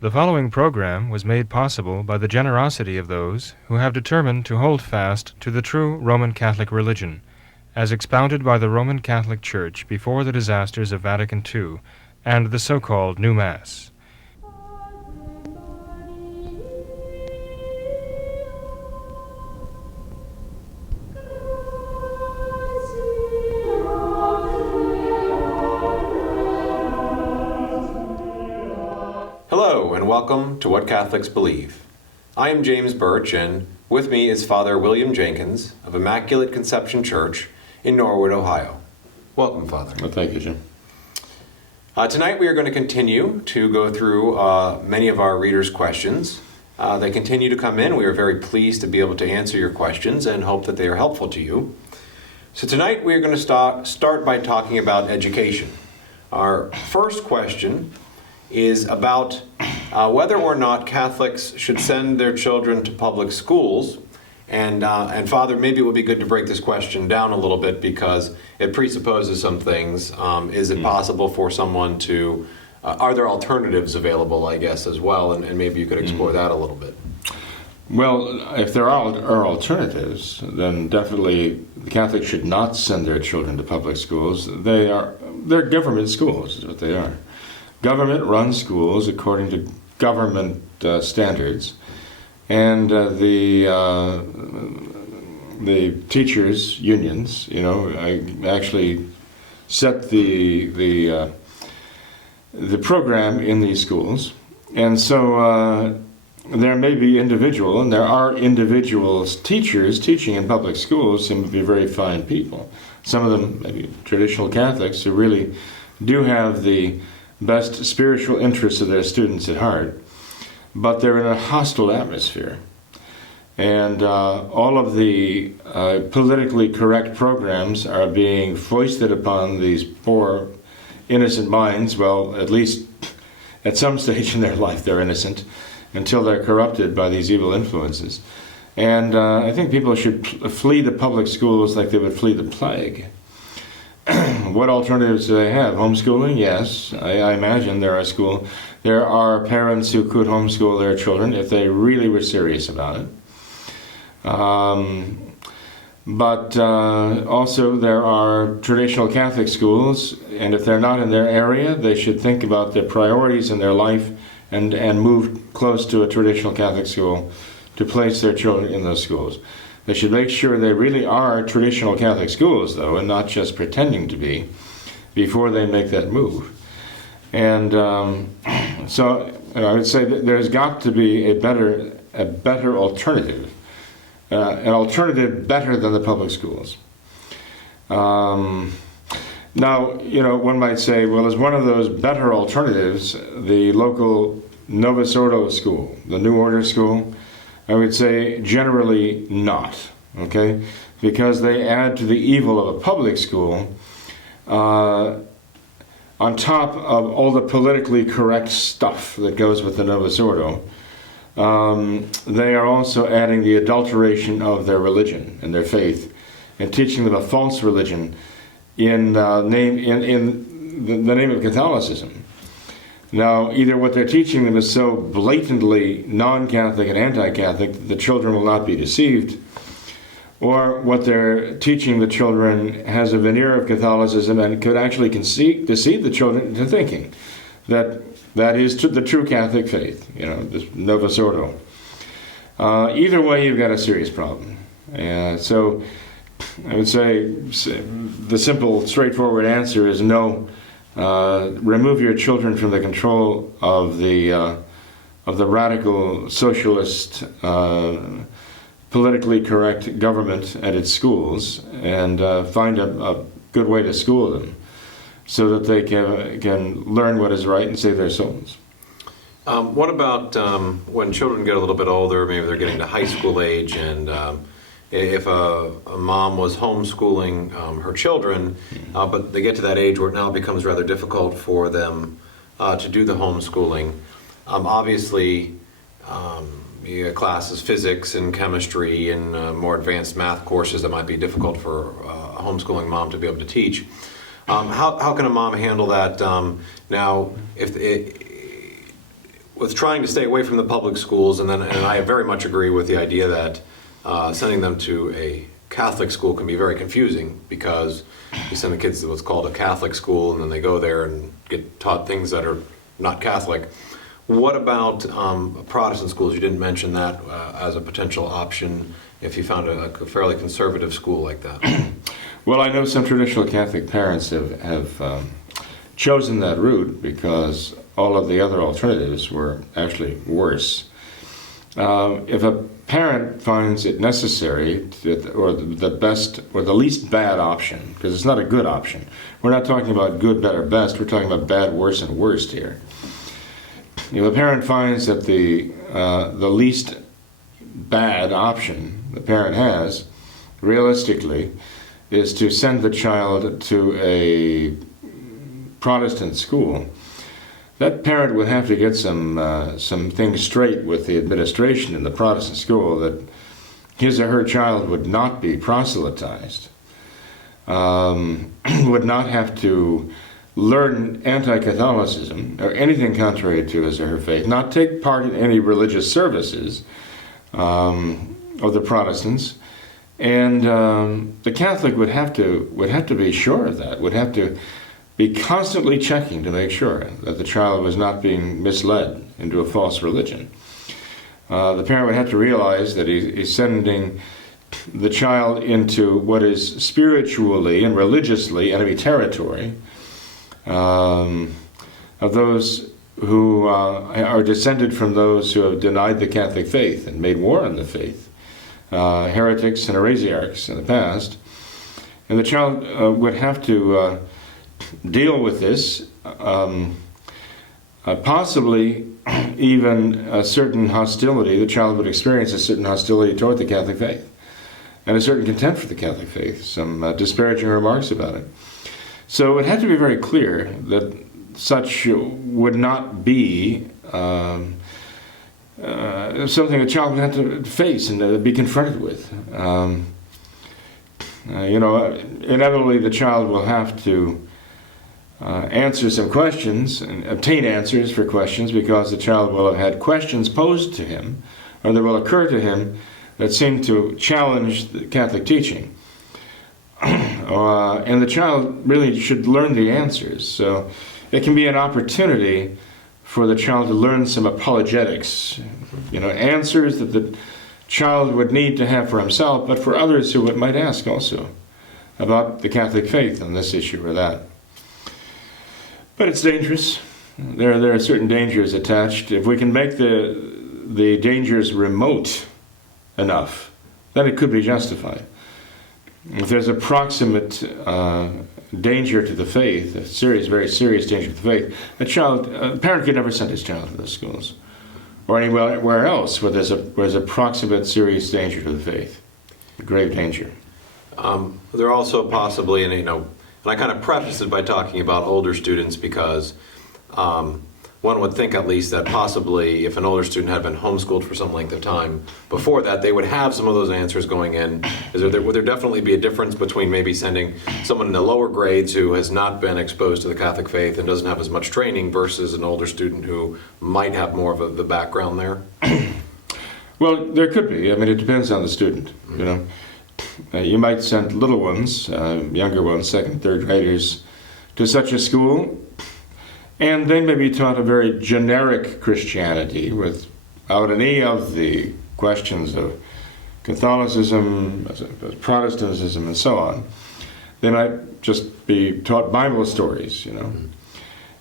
The following program was made possible by the generosity of those who have determined to hold fast to the true Roman Catholic religion, as expounded by the Roman Catholic Church before the disasters of Vatican II and the so-called New Mass. Hello, and welcome to What Catholics Believe. I am James Birch, and with me is Father William Jenkins of Immaculate Conception Church in Norwood, Ohio. Welcome, Father. Well, thank you, Jim. Tonight we are going to continue to go through many of our readers' questions. They continue to come in. We are very pleased to be able to answer your questions and hope that they are helpful to you. So tonight we are going to start by talking about education. Our first question is about whether or not Catholics should send their children to public schools. And Father, maybe it would be good to break this question down a little bit because it presupposes some things. Is it possible for someone to, are there alternatives available, I guess, as well? And maybe you could explore that a little bit. Well, if there are alternatives, then definitely the Catholics should not send their children to public schools. They're government schools, is what they are. Government-run schools according to government standards, and the teachers' unions, actually set the program in these schools, and so there may be individual, and there are individual teachers teaching in public schools, seem to be very fine people. Some of them, maybe traditional Catholics, who really do have the best spiritual interests of their students at heart, but they're in a hostile atmosphere. And all of the politically correct programs are being foisted upon these poor, innocent minds. Well, at least at some stage in their life they're innocent, until they're corrupted by these evil influences. And I think people should flee the public schools like they would flee the plague. What alternatives do they have? Homeschooling? Yes, I imagine there are parents who could homeschool their children if they really were serious about it. But also there are traditional Catholic schools, and if they're not in their area, they should think about their priorities in their life and move close to a traditional Catholic school to place their children in those schools. They should make sure they really are traditional Catholic schools, though, and not just pretending to be, before they make that move. And so I would say that there's got to be a better alternative, an alternative better than the public schools. Now, one might say, well, as one of those better alternatives, the local Novus Ordo school, the New Order school, I would say generally not, okay? Because they add to the evil of a public school on top of all the politically correct stuff that goes with the Novus Ordo. They are also adding the adulteration of their religion and their faith and teaching them a false religion in the name of Catholicism. Now, either what they're teaching them is so blatantly non-Catholic and anti-Catholic that the children will not be deceived, or what they're teaching the children has a veneer of Catholicism and could actually deceive the children into thinking that is the true Catholic faith, this Novus Ordo. Either way, you've got a serious problem. So I would say the simple, straightforward answer is no. Remove your children from the control of the radical socialist, politically correct government at its schools, and find a good way to school them, so that they can learn what is right and save their souls. What about when children get a little bit older? Maybe they're getting to high school age, and if a mom was homeschooling her children, but they get to that age where it now becomes rather difficult for them to do the homeschooling. Obviously, you have classes, physics and chemistry and more advanced math courses that might be difficult for a homeschooling mom to be able to teach. How can a mom handle that now? If with trying to stay away from the public schools, and I very much agree with the idea that sending them to a Catholic school can be very confusing, because you send the kids to what's called a Catholic school, and then they go there and get taught things that are not Catholic. What about Protestant schools? You didn't mention that as a potential option if you found a fairly conservative school like that. Well, I know some traditional Catholic parents have chosen that route because all of the other alternatives were actually worse. If a parent finds it necessary, or the best or the least bad option, because it's not a good option. We're not talking about good, better, best. We're talking about bad, worse, and worst here. If a parent finds that the least bad option the parent has, realistically, is to send the child to a Protestant school, that parent would have to get some things straight with the administration in the Protestant school, that his or her child would not be proselytized, would not have to learn anti-Catholicism or anything contrary to his or her faith, not take part in any religious services of the Protestants, and the Catholic would have to be sure of that, would have to be constantly checking to make sure that the child was not being misled into a false religion. The parent would have to realize that he's sending the child into what is spiritually and religiously enemy territory of those who are descended from those who have denied the Catholic faith and made war on the faith, heretics and heresiarchs in the past. And the child would have to deal with this, possibly even a certain hostility. The child would experience a certain hostility toward the Catholic faith and a certain contempt for the Catholic faith, some disparaging remarks about it. So it had to be very clear that such would not be something a child would have to face and be confronted with. Inevitably the child will have to answer some questions and obtain answers for questions, because the child will have had questions posed to him, or that will occur to him, that seem to challenge the Catholic teaching. And the child really should learn the answers. So it can be an opportunity for the child to learn some apologetics, answers that the child would need to have for himself, but for others who might ask also about the Catholic faith on this issue or that. But it's dangerous. There are certain dangers attached. If we can make the dangers remote enough, then it could be justified. If there's a proximate danger to the faith, a serious, very serious danger to the faith, a parent could never send his child to those schools, or anywhere else where there's a proximate serious danger to the faith, a grave danger. There are also possibly, and I kind of preface it by talking about older students, because one would think at least that possibly if an older student had been homeschooled for some length of time before that, they would have some of those answers going in. Would there definitely be a difference between maybe sending someone in the lower grades who has not been exposed to the Catholic faith and doesn't have as much training versus an older student who might have more of the background there? Well, there could be. I mean, it depends on the student, You might send little ones, younger ones, second, third graders, to such a school, and they may be taught a very generic Christianity without any of the questions of Catholicism, Protestantism, and so on. They might just be taught Bible stories,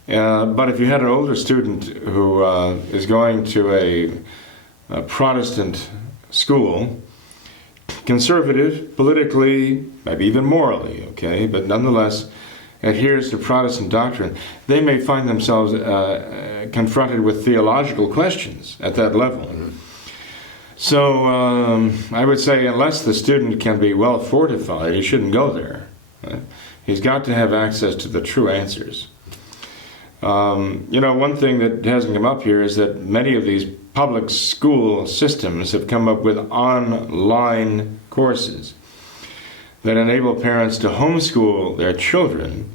But if you had an older student who is going to a Protestant school, conservative, politically, maybe even morally, okay, but nonetheless adheres to Protestant doctrine, they may find themselves confronted with theological questions at that level. Mm-hmm. So I would say unless the student can be well fortified, he shouldn't go there. Right? He's got to have access to the true answers. One thing that hasn't come up here is that many of these public school systems have come up with online courses that enable parents to homeschool their children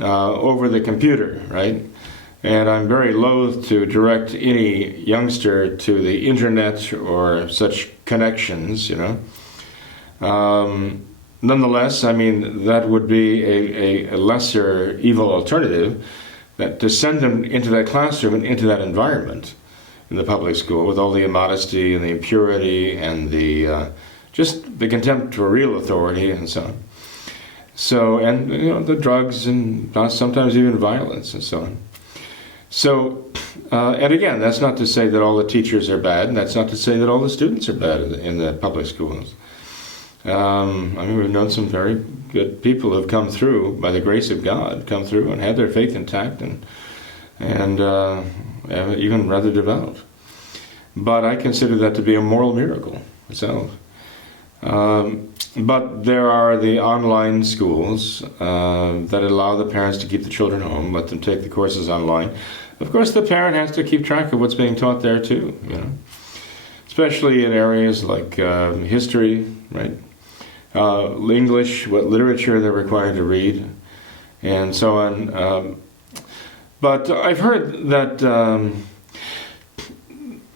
over the computer, right? And I'm very loath to direct any youngster to the internet or such connections, you know. Nonetheless, I mean, that would be a lesser evil alternative, that to send them into that classroom and into that environment in the public school with all the immodesty and the impurity and the just the contempt for real authority and so on. So, and you know, the drugs and sometimes even violence and so on. So, and again, that's not to say that all the teachers are bad, and that's not to say that all the students are bad in the public schools. I mean, we've known some very good people who have come through, by the grace of God, come through and had their faith intact and even rather devout. But I consider that to be a moral miracle myself. But there are the online schools that allow the parents to keep the children home, let them take the courses online. Of course, the parent has to keep track of what's being taught there too, you know, especially in areas like history, right? English, what literature they're required to read, and so on. But I've heard that,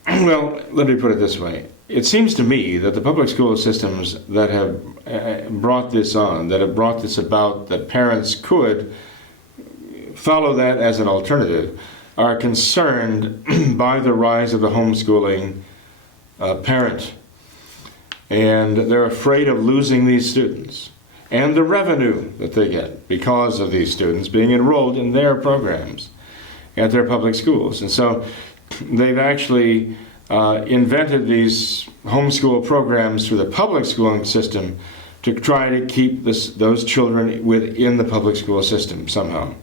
well, let me put it this way. It seems to me that the public school systems that have brought this on, that have brought this about, that parents could follow that as an alternative, are concerned by the rise of the homeschooling parent. And they're afraid of losing these students and the revenue that they get because of these students being enrolled in their programs at their public schools. And so they've actually invented these homeschool programs through the public schooling system to try to keep those children within the public school system somehow.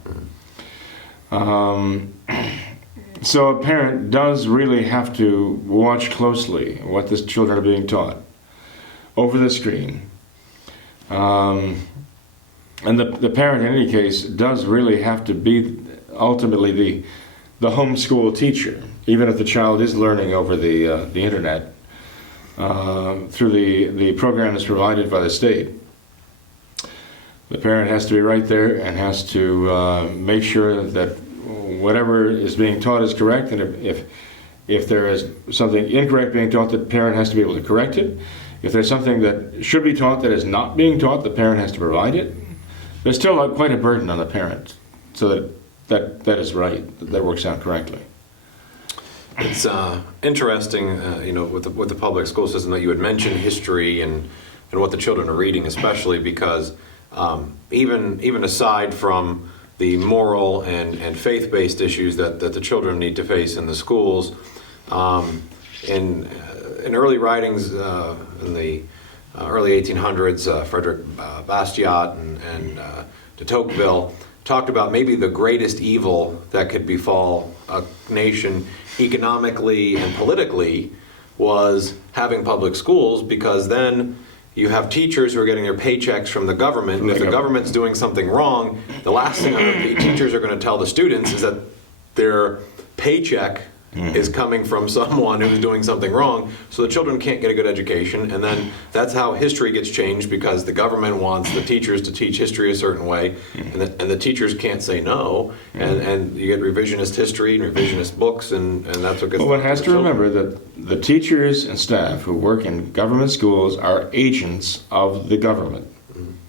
So a parent does really have to watch closely what the children are being taught over the screen. And the parent, in any case, does really have to be ultimately the homeschool teacher, even if the child is learning over the internet through the programs provided by the state. The parent has to be right there and has to make sure that whatever is being taught is correct, and if there is something incorrect being taught, the parent has to be able to correct it. If there's something that should be taught that is not being taught, the parent has to provide it. There's still quite a burden on the parent, so that is right, that works out correctly. It's interesting, you know, with the public school system that you had mentioned history and what the children are reading, especially because even aside from the moral and faith-based issues that the children need to face in the schools, in early writings in the early 1800s, Frederick Bastiat and de Tocqueville talked about maybe the greatest evil that could befall a nation economically and politically was having public schools, because then you have teachers who are getting their paychecks from the government. And if the government's doing something wrong, the last thing the teachers are going to tell the students is that their paycheck is coming from someone who's doing something wrong, so the children can't get a good education. And then that's how history gets changed, because the government wants the teachers to teach history a certain way, and the teachers can't say no, and you get revisionist history and revisionist books, and that's what gets. Well, one has to remember that the teachers and staff who work in government schools are agents of the government.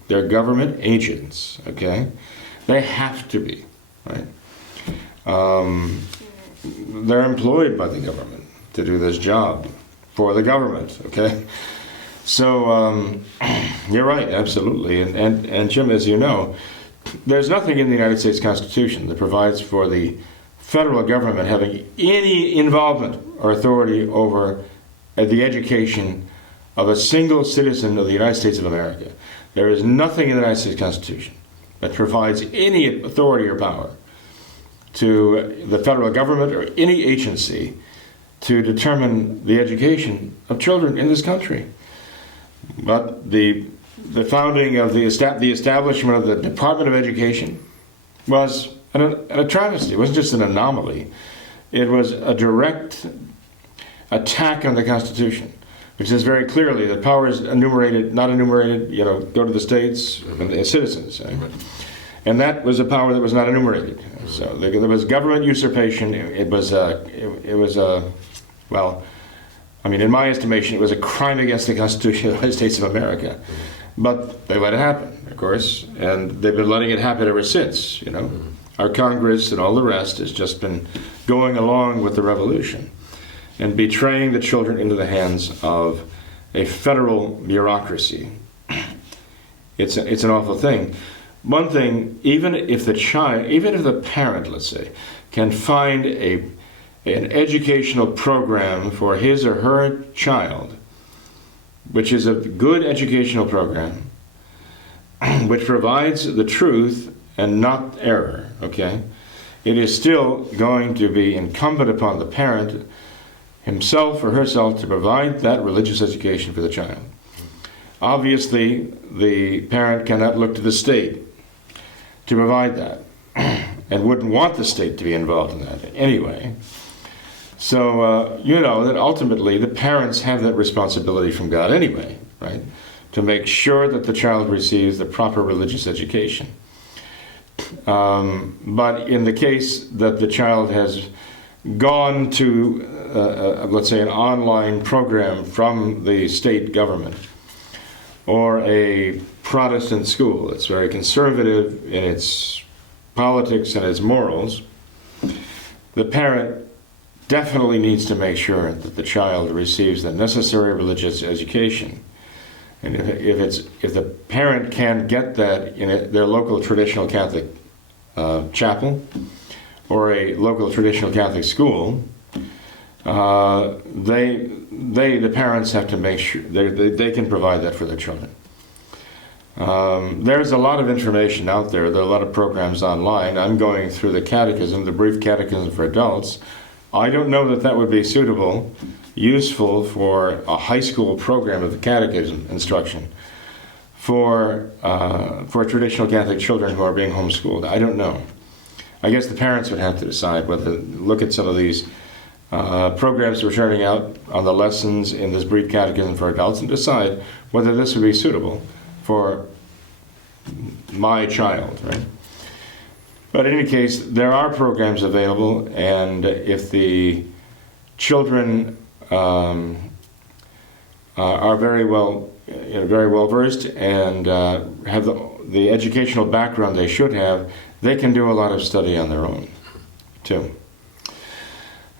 They're government agents, okay? They have to be, right? They're employed by the government to do this job for the government, okay? So you're right, absolutely. And Jim, as you know, there's nothing in the United States Constitution that provides for the federal government having any involvement or authority over the education of a single citizen of the United States of America. There is nothing in the United States Constitution that provides any authority or power to the federal government or any agency to determine the education of children in this country. But the founding of the establishment of the Department of Education was a travesty. It wasn't just an anomaly. It was a direct attack on the Constitution, which says very clearly that power is enumerated, not enumerated, go to the states and the citizens. Right? And that was a power that was not enumerated. So there was government usurpation. It was well, I mean, in my estimation, it was a crime against the Constitution of the United States of America. But they let it happen, of course, and they've been letting it happen ever since, you know. Our Congress and all the rest has just been going along with the revolution and betraying the children into the hands of a federal bureaucracy. It's an awful thing. One thing, even if the parent, let's say, can find an educational program for his or her child, which is a good educational program, which provides the truth and not error, okay? It is still going to be incumbent upon the parent himself or herself to provide that religious education for the child. Obviously, the parent cannot look to the state to provide that and wouldn't want the state to be involved in that anyway. So, you know that ultimately the parents have that responsibility from God anyway, right? To make sure that the child receives the proper religious education. But in the case that the child has gone to, let's say, an online program from the state government or a Protestant school that's very conservative in its politics and its morals, the parent definitely needs to make sure that the child receives the necessary religious education. And if the parent can't get that in their local traditional Catholic chapel or a local traditional Catholic school, the parents have to make sure they can provide that for their children. There's a lot of information out there. There are a lot of programs online. I'm going through the catechism, the brief catechism for adults. I don't know that would be suitable, useful for a high school program of the catechism instruction for traditional Catholic children who are being homeschooled. I don't know. I guess the parents would have to decide whether look at some of these programs we're turning out on the lessons in this brief catechism for adults and decide whether this would be suitable for my child, right? But in any case, there are programs available, and if the children are very well versed and have the educational background they should have, they can do a lot of study on their own, too.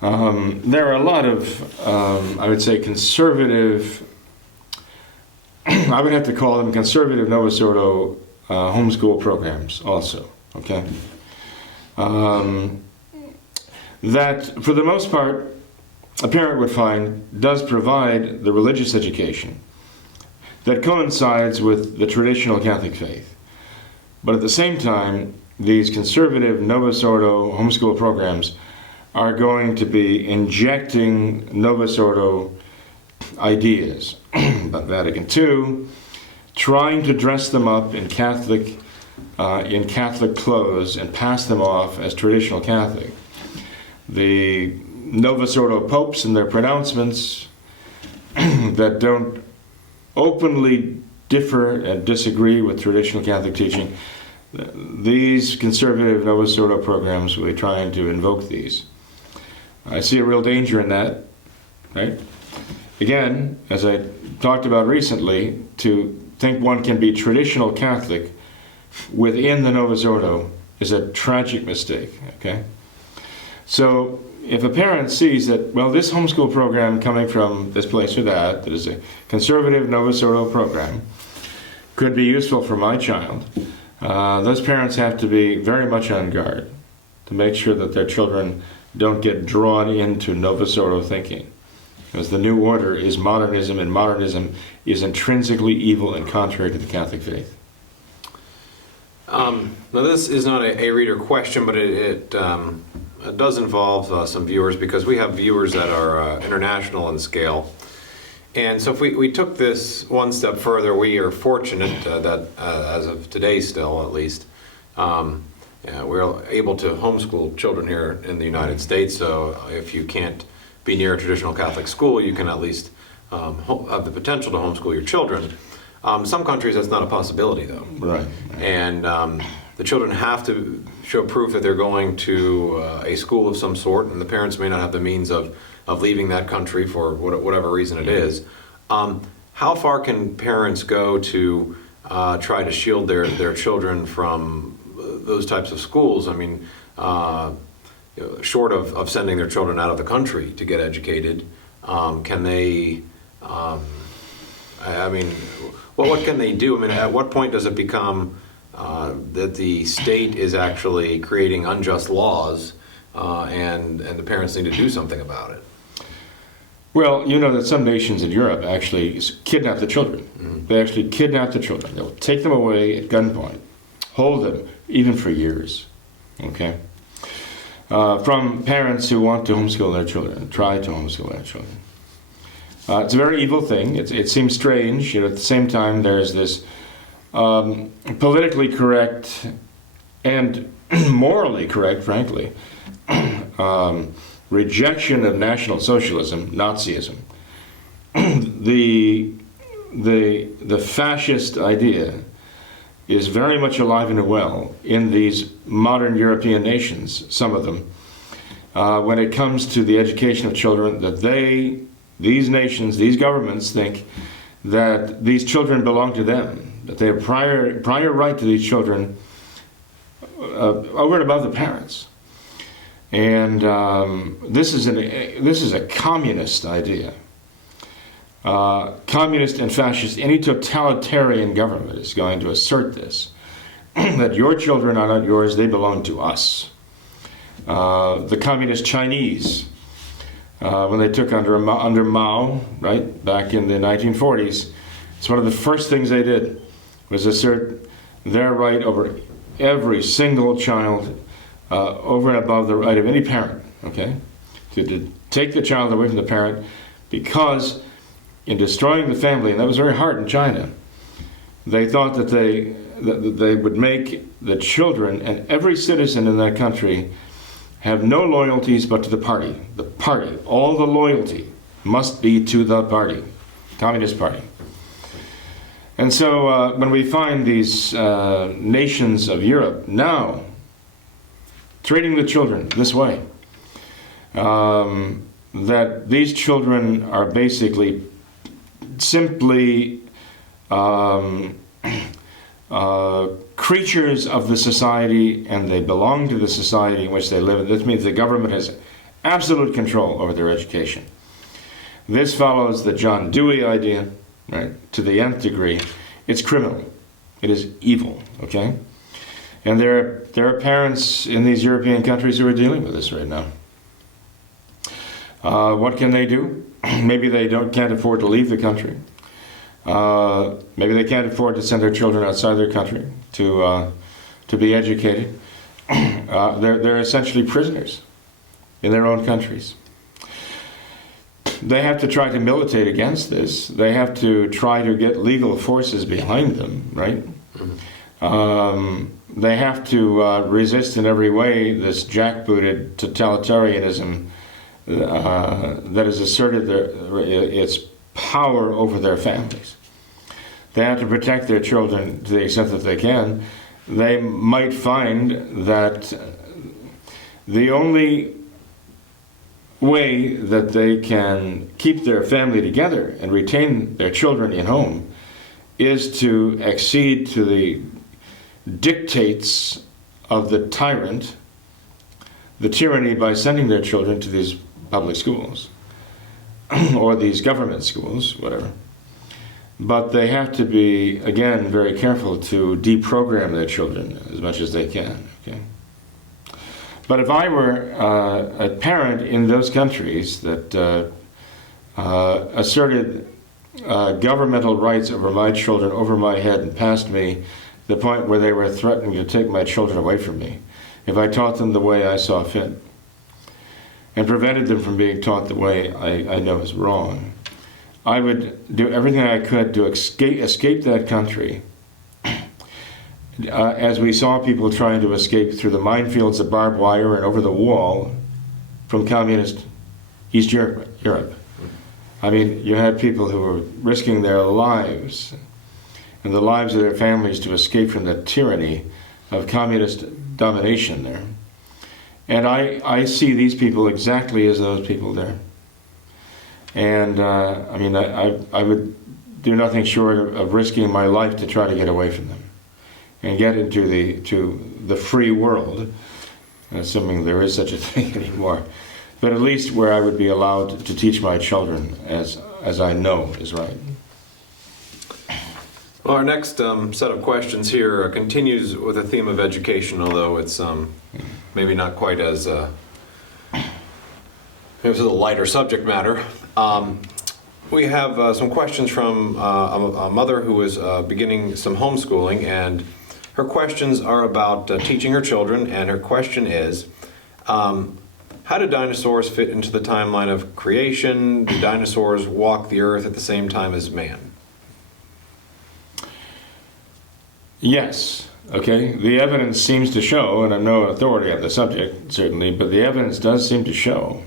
There are a lot of, I would say, conservative, I would have to call them conservative Novus Ordo homeschool programs also, okay? That, for the most part, a parent would find does provide the religious education that coincides with the traditional Catholic faith. But at the same time, these conservative Novus Ordo homeschool programs are going to be injecting Novus Ordo ideas about Vatican II, trying to dress them up in Catholic clothes and pass them off as traditional Catholic. The Novus Ordo popes and their pronouncements that don't openly differ and disagree with traditional Catholic teaching, these conservative Novus Ordo programs will be trying to invoke these. I see a real danger in that, right? Again, as I talked about recently, to think one can be traditional Catholic within the Novus Ordo is a tragic mistake, okay? So if a parent sees that, well, this homeschool program coming from this place or that is a conservative Novus Ordo program, could be useful for my child, those parents have to be very much on guard to make sure that their children don't get drawn into Novus Ordo thinking. Because the new order is modernism, and modernism is intrinsically evil and contrary to the Catholic faith. Now this is not a reader question, but it does involve some viewers, because we have viewers that are international in scale. And so if we took this one step further, we are fortunate that as of today still at least, we're able to homeschool children here in the United States. So if you can't be near a traditional Catholic school, you can at least have the potential to homeschool your children. Some countries that's not a possibility though. Right. And the children have to show proof that they're going to a school of some sort, and the parents may not have the means of leaving that country for whatever reason it is. How far can parents go to try to shield their children from those types of schools? I mean, short of sending their children out of the country to get educated, can they, I mean, what can they do? I mean, at what point does it become that the state is actually creating unjust laws and the parents need to do something about it? Well, you know that some nations in Europe actually kidnap the children. Mm-hmm. They actually kidnap the children. They'll take them away at gunpoint, hold them, even for years, okay? From parents who want to homeschool their children, try to homeschool their children. It's a very evil thing. It seems strange. You know, at the same time, there's this politically correct and morally correct, frankly, rejection of National Socialism, Nazism. The fascist idea is very much alive and well in these modern European nations, some of them, when it comes to the education of children, that these nations, these governments think that these children belong to them, that they have prior right to these children over and above the parents. And this is a communist idea. Communist and fascist, any totalitarian government is going to assert this, that your children are not yours, they belong to us. The communist Chinese, when they took under Mao, right, back in the 1940s, it's one of the first things they did was assert their right over every single child, over and above the right of any parent, okay? To take the child away from the parent, because in destroying the family, and that was very hard in China, they thought that they would make the children and every citizen in that country have no loyalties but to the party. The party, all the loyalty must be to the party, Communist Party. And so when we find these nations of Europe now treating the children this way, that these children are basically simply creatures of the society, and they belong to the society in which they live. This means the government has absolute control over their education. This follows the John Dewey idea, right, to the nth degree. It's criminal. It is evil, okay? And there are parents in these European countries who are dealing with this right now. What can they do? Maybe they can't afford to leave the country. Maybe they can't afford to send their children outside their country to be educated. They're essentially prisoners in their own countries. They have to try to militate against this. They have to try to get legal forces behind them, right? They have to resist in every way this jackbooted totalitarianism that has asserted its power over their families. They have to protect their children to the extent that they can. They might find that the only way that they can keep their family together and retain their children in home is to accede to the dictates of the tyrant, the tyranny, by sending their children to these public schools or these government schools, whatever. But they have to be, again, very careful to deprogram their children as much as they can, okay? But if I were a parent in those countries that asserted governmental rights over my children, over my head, and past me, the point where they were threatening to take my children away from me, if I taught them the way I saw fit, and prevented them from being taught the way I know is wrong, I would do everything I could to escape that country, as we saw people trying to escape through the minefields of barbed wire and over the wall from communist East Europe. I mean, you had people who were risking their lives and the lives of their families to escape from the tyranny communist domination there. And I see these people exactly as those people there. And I mean, I would do nothing short of risking my life to try to get away from them and get into the free world, assuming there is such a thing anymore. But at least where I would be allowed to teach my children as I know is right. Well, our next set of questions here continues with the theme of education, although it's maybe not quite as it was a lighter subject matter. We have some questions from a mother who is beginning some homeschooling, and her questions are about teaching her children, and her question is, how do dinosaurs fit into the timeline of creation? Do dinosaurs walk the earth at the same time as man? Yes. Okay. The evidence seems to show, and I'm no authority on the subject, certainly, but the evidence does seem to show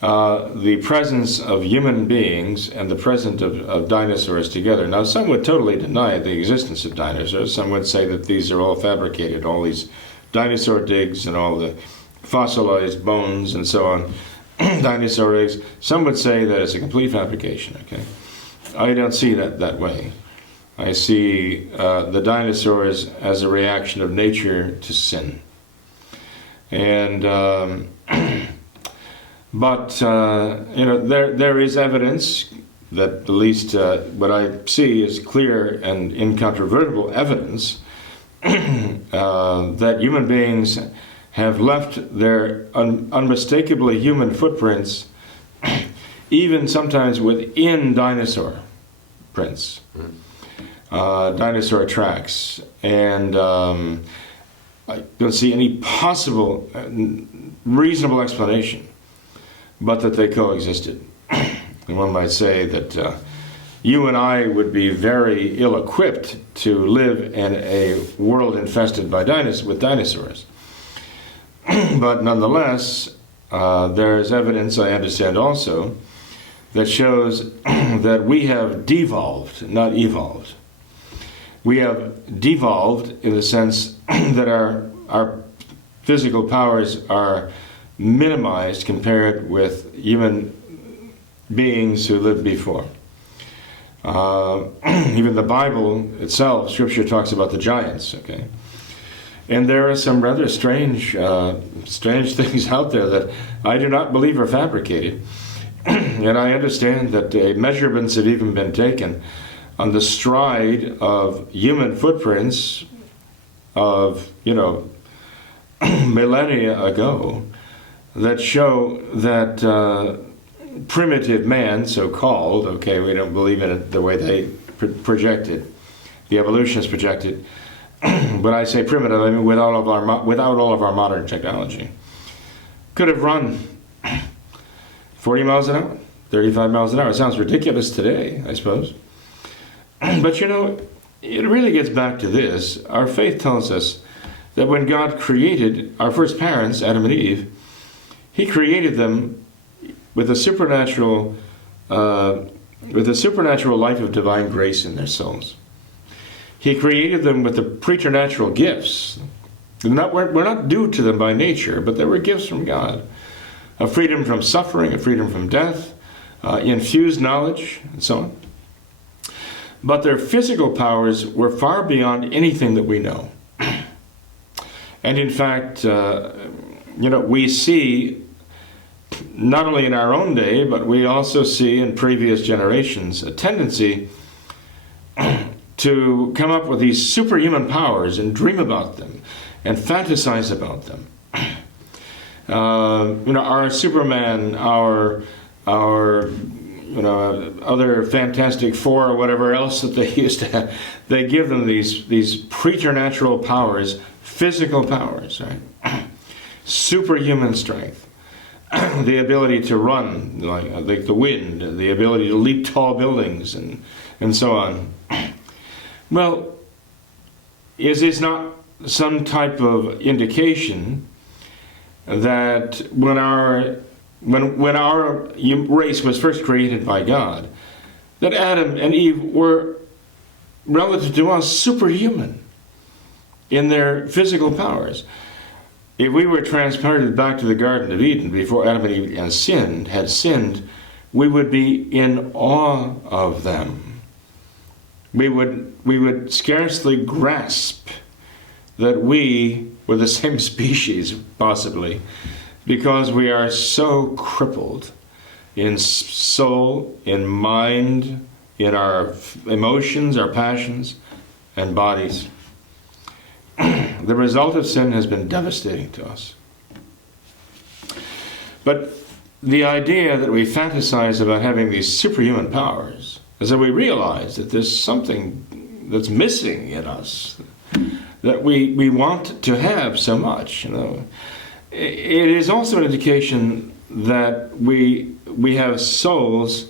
the presence of human beings and the presence of dinosaurs together. Now, some would totally deny the existence of dinosaurs. Some would say that these are all fabricated, all these dinosaur digs and all the fossilized bones and so on, dinosaur eggs. Some would say that it's a complete fabrication, okay? I don't see that way. I see the dinosaurs as a reaction of nature to sin. And, but, you know, there is evidence that at least what I see is clear and incontrovertible evidence that human beings have left their unmistakably human footprints, even sometimes within dinosaur prints. Dinosaur tracks, and I don't see any possible reasonable explanation but that they coexisted. And one might say that you and I would be very ill-equipped to live in a world infested by with dinosaurs. But nonetheless, there is evidence, I understand also, that shows that we have devolved, not evolved. We have devolved in the sense that our physical powers are minimized compared with human beings who lived before. Even the Bible itself, Scripture talks about the giants, okay? And there are some rather strange things out there that I do not believe are fabricated. And I understand that measurements have even been taken on the stride of human footprints of, millennia ago that show that primitive man, so-called, okay, we don't believe in it the way they projected, the evolutionists projected, but I say primitive, I mean without all of our modern technology, could have run 40 miles an hour, 35 miles an hour. It sounds ridiculous today, I suppose. But it really gets back to this. Our faith tells us that when God created our first parents, Adam and Eve, He created them with a supernatural life of divine grace in their souls. He created them with the preternatural gifts. We're not due to them by nature, but they were gifts from God. A freedom from suffering, a freedom from death, infused knowledge, and so on. But their physical powers were far beyond anything that we know. And in fact, we see, not only in our own day, but we also see in previous generations, a tendency to come up with these superhuman powers and dream about them and fantasize about them. Our Superman, our other Fantastic Four or whatever else that they used to have, they give them these preternatural powers, physical powers, right? Superhuman strength, the ability to run like the wind, the ability to leap tall buildings, and so on. Well, is this not some type of indication that when our race was first created by God, that Adam and Eve were, relative to us, superhuman? in their physical powers. If we were transported back to the Garden of Eden before Adam and Eve had sinned, we would be in awe of them. We would scarcely grasp that we were the same species, possibly, because we are so crippled in soul, in mind, in our emotions, our passions, and bodies. The result of sin has been devastating to us. But the idea that we fantasize about having these superhuman powers is that we realize that there's something that's missing in us that we want to have so much. It is also an indication that we have souls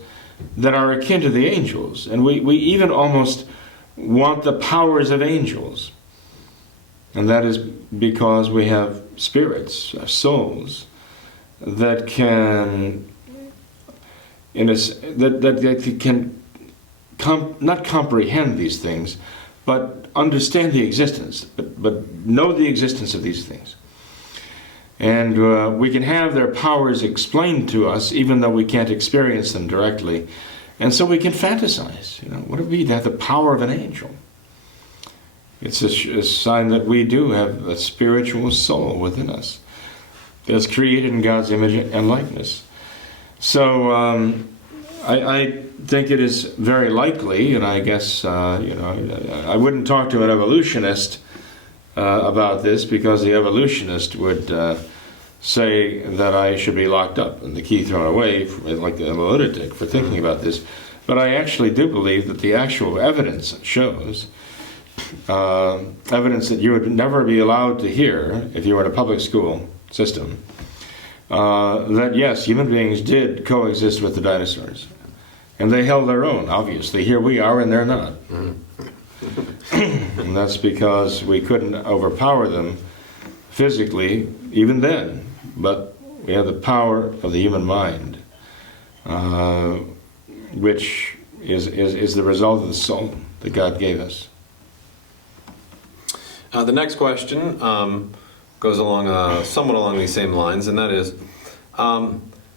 that are akin to the angels, and we even almost want the powers of angels. And that is because we have spirits, souls, that can, that can not comprehend these things, but understand the existence, but know the existence of these things. And we can have their powers explained to us, even though we can't experience them directly. And so we can fantasize. What if we have the power of an angel? It's a sign that we do have a spiritual soul within us that's created in God's image and likeness. So I think it is very likely, and I guess I wouldn't talk to an evolutionist about this, because the evolutionist would say that I should be locked up and the key thrown away, like a lunatic, for thinking about this. But I actually do believe that the actual evidence shows, evidence that you would never be allowed to hear if you were in a public school system, that yes, human beings did coexist with the dinosaurs. And they held their own, obviously. Here we are and they're not. And that's because we couldn't overpower them physically, even then. But we have the power of the human mind, which is the result of the soul that God gave us. The next question goes along somewhat along these same lines, and that is,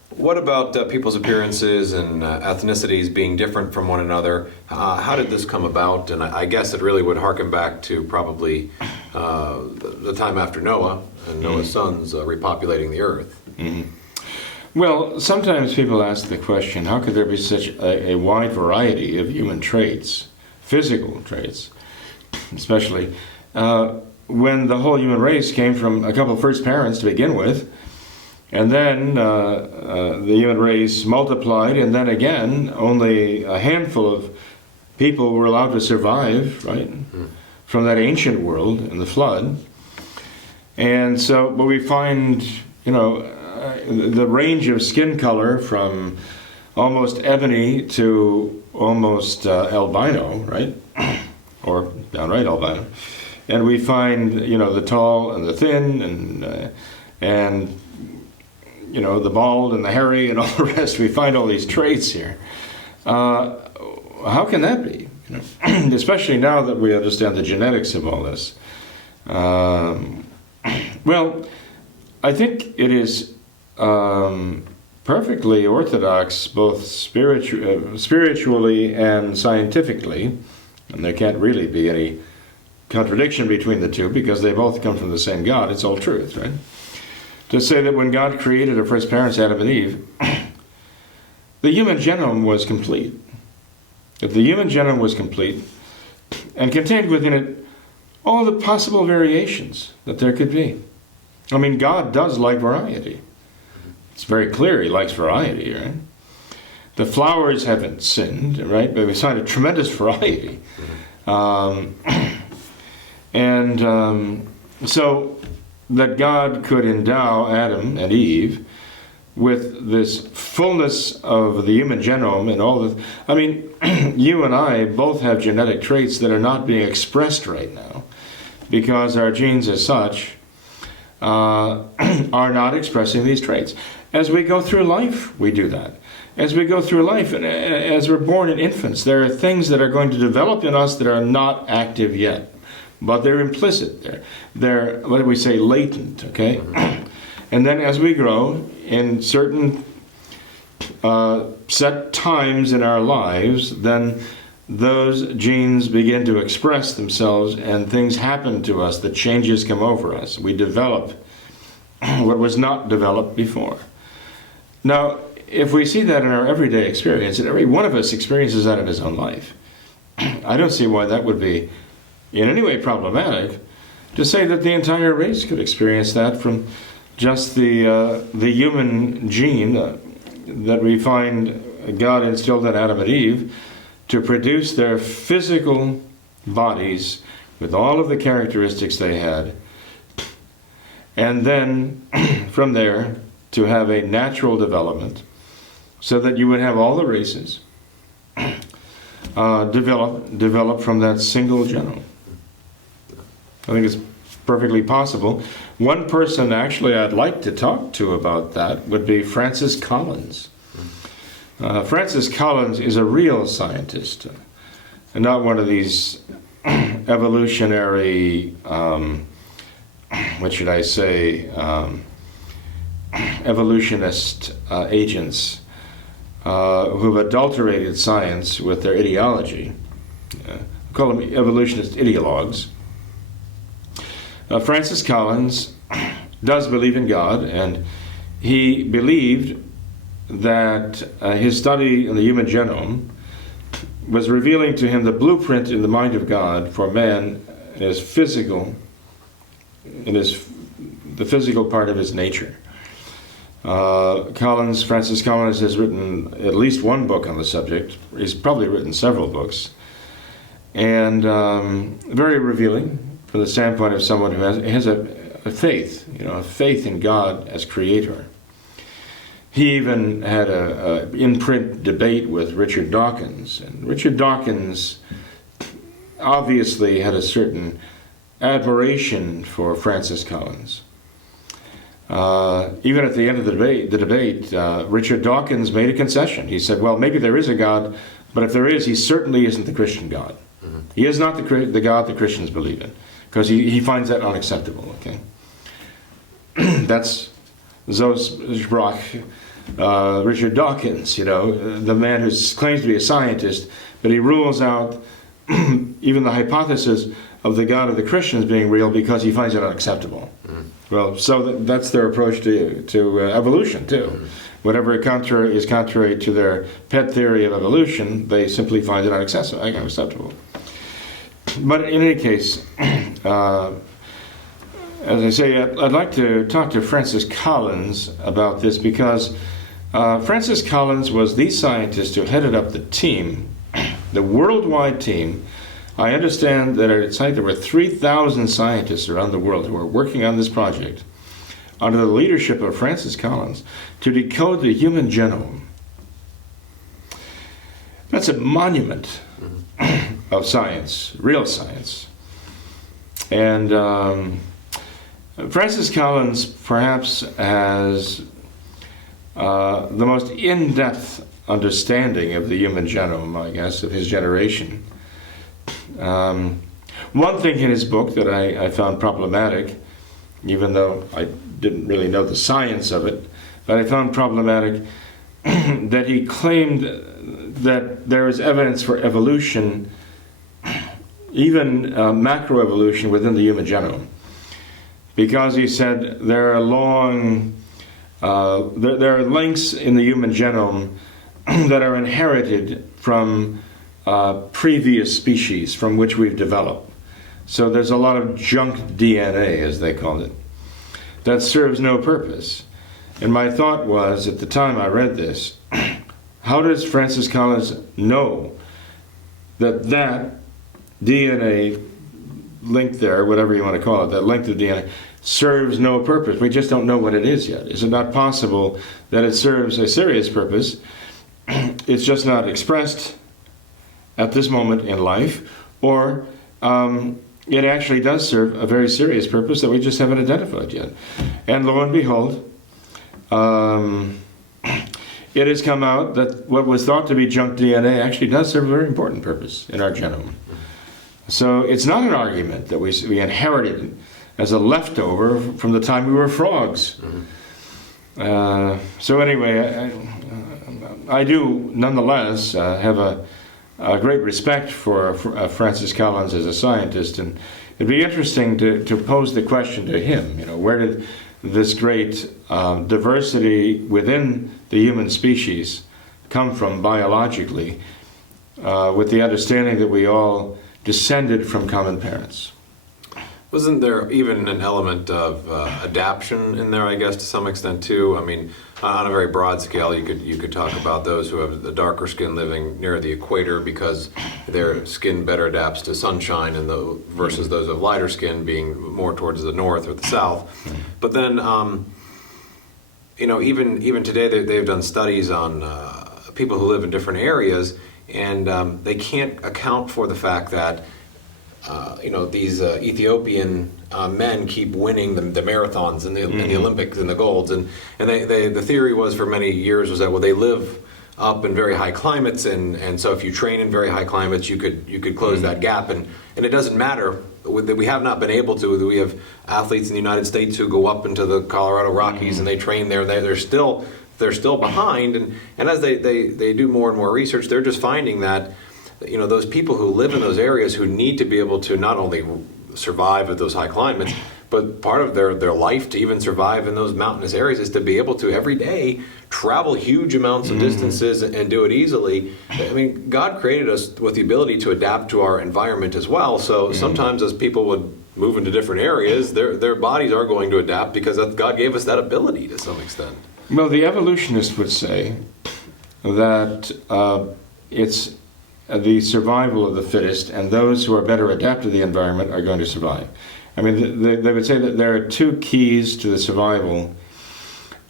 what about people's appearances and ethnicities being different from one another? How did this come about? And I guess it really would harken back to probably the time after Noah and Noah's sons repopulating the earth. Mm-hmm. Well, sometimes people ask the question, how could there be such a wide variety of human traits, physical traits, especially when the whole human race came from a couple of first parents to begin with, and then the human race multiplied, and then again only a handful of people were allowed to survive, right, from that ancient world in the flood. And so, but we find, the range of skin color from almost ebony to almost albino, right, or downright albino. And we find, the tall and the thin, and the bald and the hairy and all the rest. We find all these traits here. How can that be? Especially now that we understand the genetics of all this. Well, I think it is perfectly orthodox, both spiritually and scientifically, and there can't really be any contradiction between the two, because they both come from the same God. It's all truth, right? To say that when God created our first parents, Adam and Eve, the human genome was complete. If the human genome was complete and contained within it all the possible variations that there could be. I mean, God does like variety. It's very clear He likes variety, right? The flowers haven't sinned, right? But we find a tremendous variety. So that God could endow Adam and Eve with this fullness of the human genome and all the... I mean, you and I both have genetic traits that are not being expressed right now because our genes as such are not expressing these traits. As we go through life, we do that. As we go through life, and as we're born in infants, there are things that are going to develop in us that are not active yet. but they're implicit. They're what do we say, latent, okay? And then as we grow in certain set times in our lives, then those genes begin to express themselves and things happen to us, the changes come over us. We develop what was not developed before. Now, if we see that in our everyday experience, and every one of us experiences that in his own life, I don't see why that would be in any way problematic to say that the entire race could experience that from just the human gene that we find God instilled in Adam and Eve to produce their physical bodies with all of the characteristics they had, and then from there to have a natural development so that you would have all the races develop from that single genome. I think it's perfectly possible. One person actually I'd like to talk to about that would be Francis Collins. Francis Collins is a real scientist, and not one of these evolutionary, what should I say, evolutionist agents who've adulterated science with their ideology. Call them evolutionist ideologues. Francis Collins does believe in God, and he believed that his study in the human genome was revealing to him the blueprint in the mind of God for man in his physical, the physical part of his nature. Francis Collins has written at least one book on the subject. He's probably written several books, and very revealing from the standpoint of someone who has a faith, a faith in God as creator. He even had a in-print debate with Richard Dawkins, and Richard Dawkins obviously had a certain admiration for Francis Collins. Even at the end of the debate, Richard Dawkins made a concession. He said, well, maybe there is a God, but if there is, he certainly isn't the Christian God. Mm-hmm. He is not the God that Christians believe in, because he finds that unacceptable, okay? That's Zosbrock, Richard Dawkins, the man who claims to be a scientist, but he rules out even the hypothesis of the God of the Christians being real because he finds it unacceptable. Mm. Well, so that's their approach to evolution, too. Mm. Whatever is contrary to their pet theory of evolution, they simply find it unacceptable. But in any case, as I say, I'd like to talk to Francis Collins about this because Francis Collins was the scientist who headed up the team, the worldwide team. I understand that at its height there were 3,000 scientists around the world who were working on this project under the leadership of Francis Collins to decode the human genome. That's a monument of science, real science. And Francis Collins perhaps has the most in-depth understanding of the human genome, I guess, of his generation. One thing in his book that I found problematic, even though I didn't really know the science of it, but I found problematic that he claimed that there is evidence for evolution, even macroevolution within the human genome. Because he said there are there are links in the human genome that are inherited from previous species from which we've developed. So there's a lot of junk DNA, as they call it, that serves no purpose. And my thought was, at the time I read this, how does Francis Collins know that DNA link there, whatever you want to call it, that length of DNA, serves no purpose? We just don't know what it is yet. Is it not possible that it serves a serious purpose? It's just not expressed at this moment in life, or it actually does serve a very serious purpose that we just haven't identified yet. And lo and behold, it has come out that what was thought to be junk DNA actually does serve a very important purpose in our genome. So it's not an argument that we inherited as a leftover from the time we were frogs. So anyway, I do nonetheless have a great respect for Francis Collins as a scientist, and it'd be interesting to pose the question to him, where did this great diversity within the human species come from biologically, with the understanding that we all descended from common parents. Wasn't there even an element of adaptation in there, I guess, to some extent too? I mean, on a very broad scale, you could talk about those who have the darker skin living near the equator because their skin better adapts to sunshine, and versus those of lighter skin being more towards the north or the south. But then, even today, they've done studies on people who live in different areas, and they can't account for the fact that these Ethiopian men keep winning the marathons and the Olympics and the golds, and the theory was for many years was that they live up in very high climates, and so if you train in very high climates, you could close that gap, and it doesn't matter that we have not been able to. We have athletes in the United States who go up into the Colorado Rockies and they train there. They're still behind, and as they do more and more research, they're just finding that those people who live in those areas who need to be able to not only survive at those high climates, but part of their life to even survive in those mountainous areas is to be able to every day travel huge amounts of distances and do it easily. I mean, God created us with the ability to adapt to our environment as well. So sometimes as people would move into different areas, their bodies are going to adapt because God gave us that ability to some extent. Well, the evolutionist would say that it's the survival of the fittest, and those who are better adapted to the environment are going to survive. I mean, they would say that there are two keys to the survival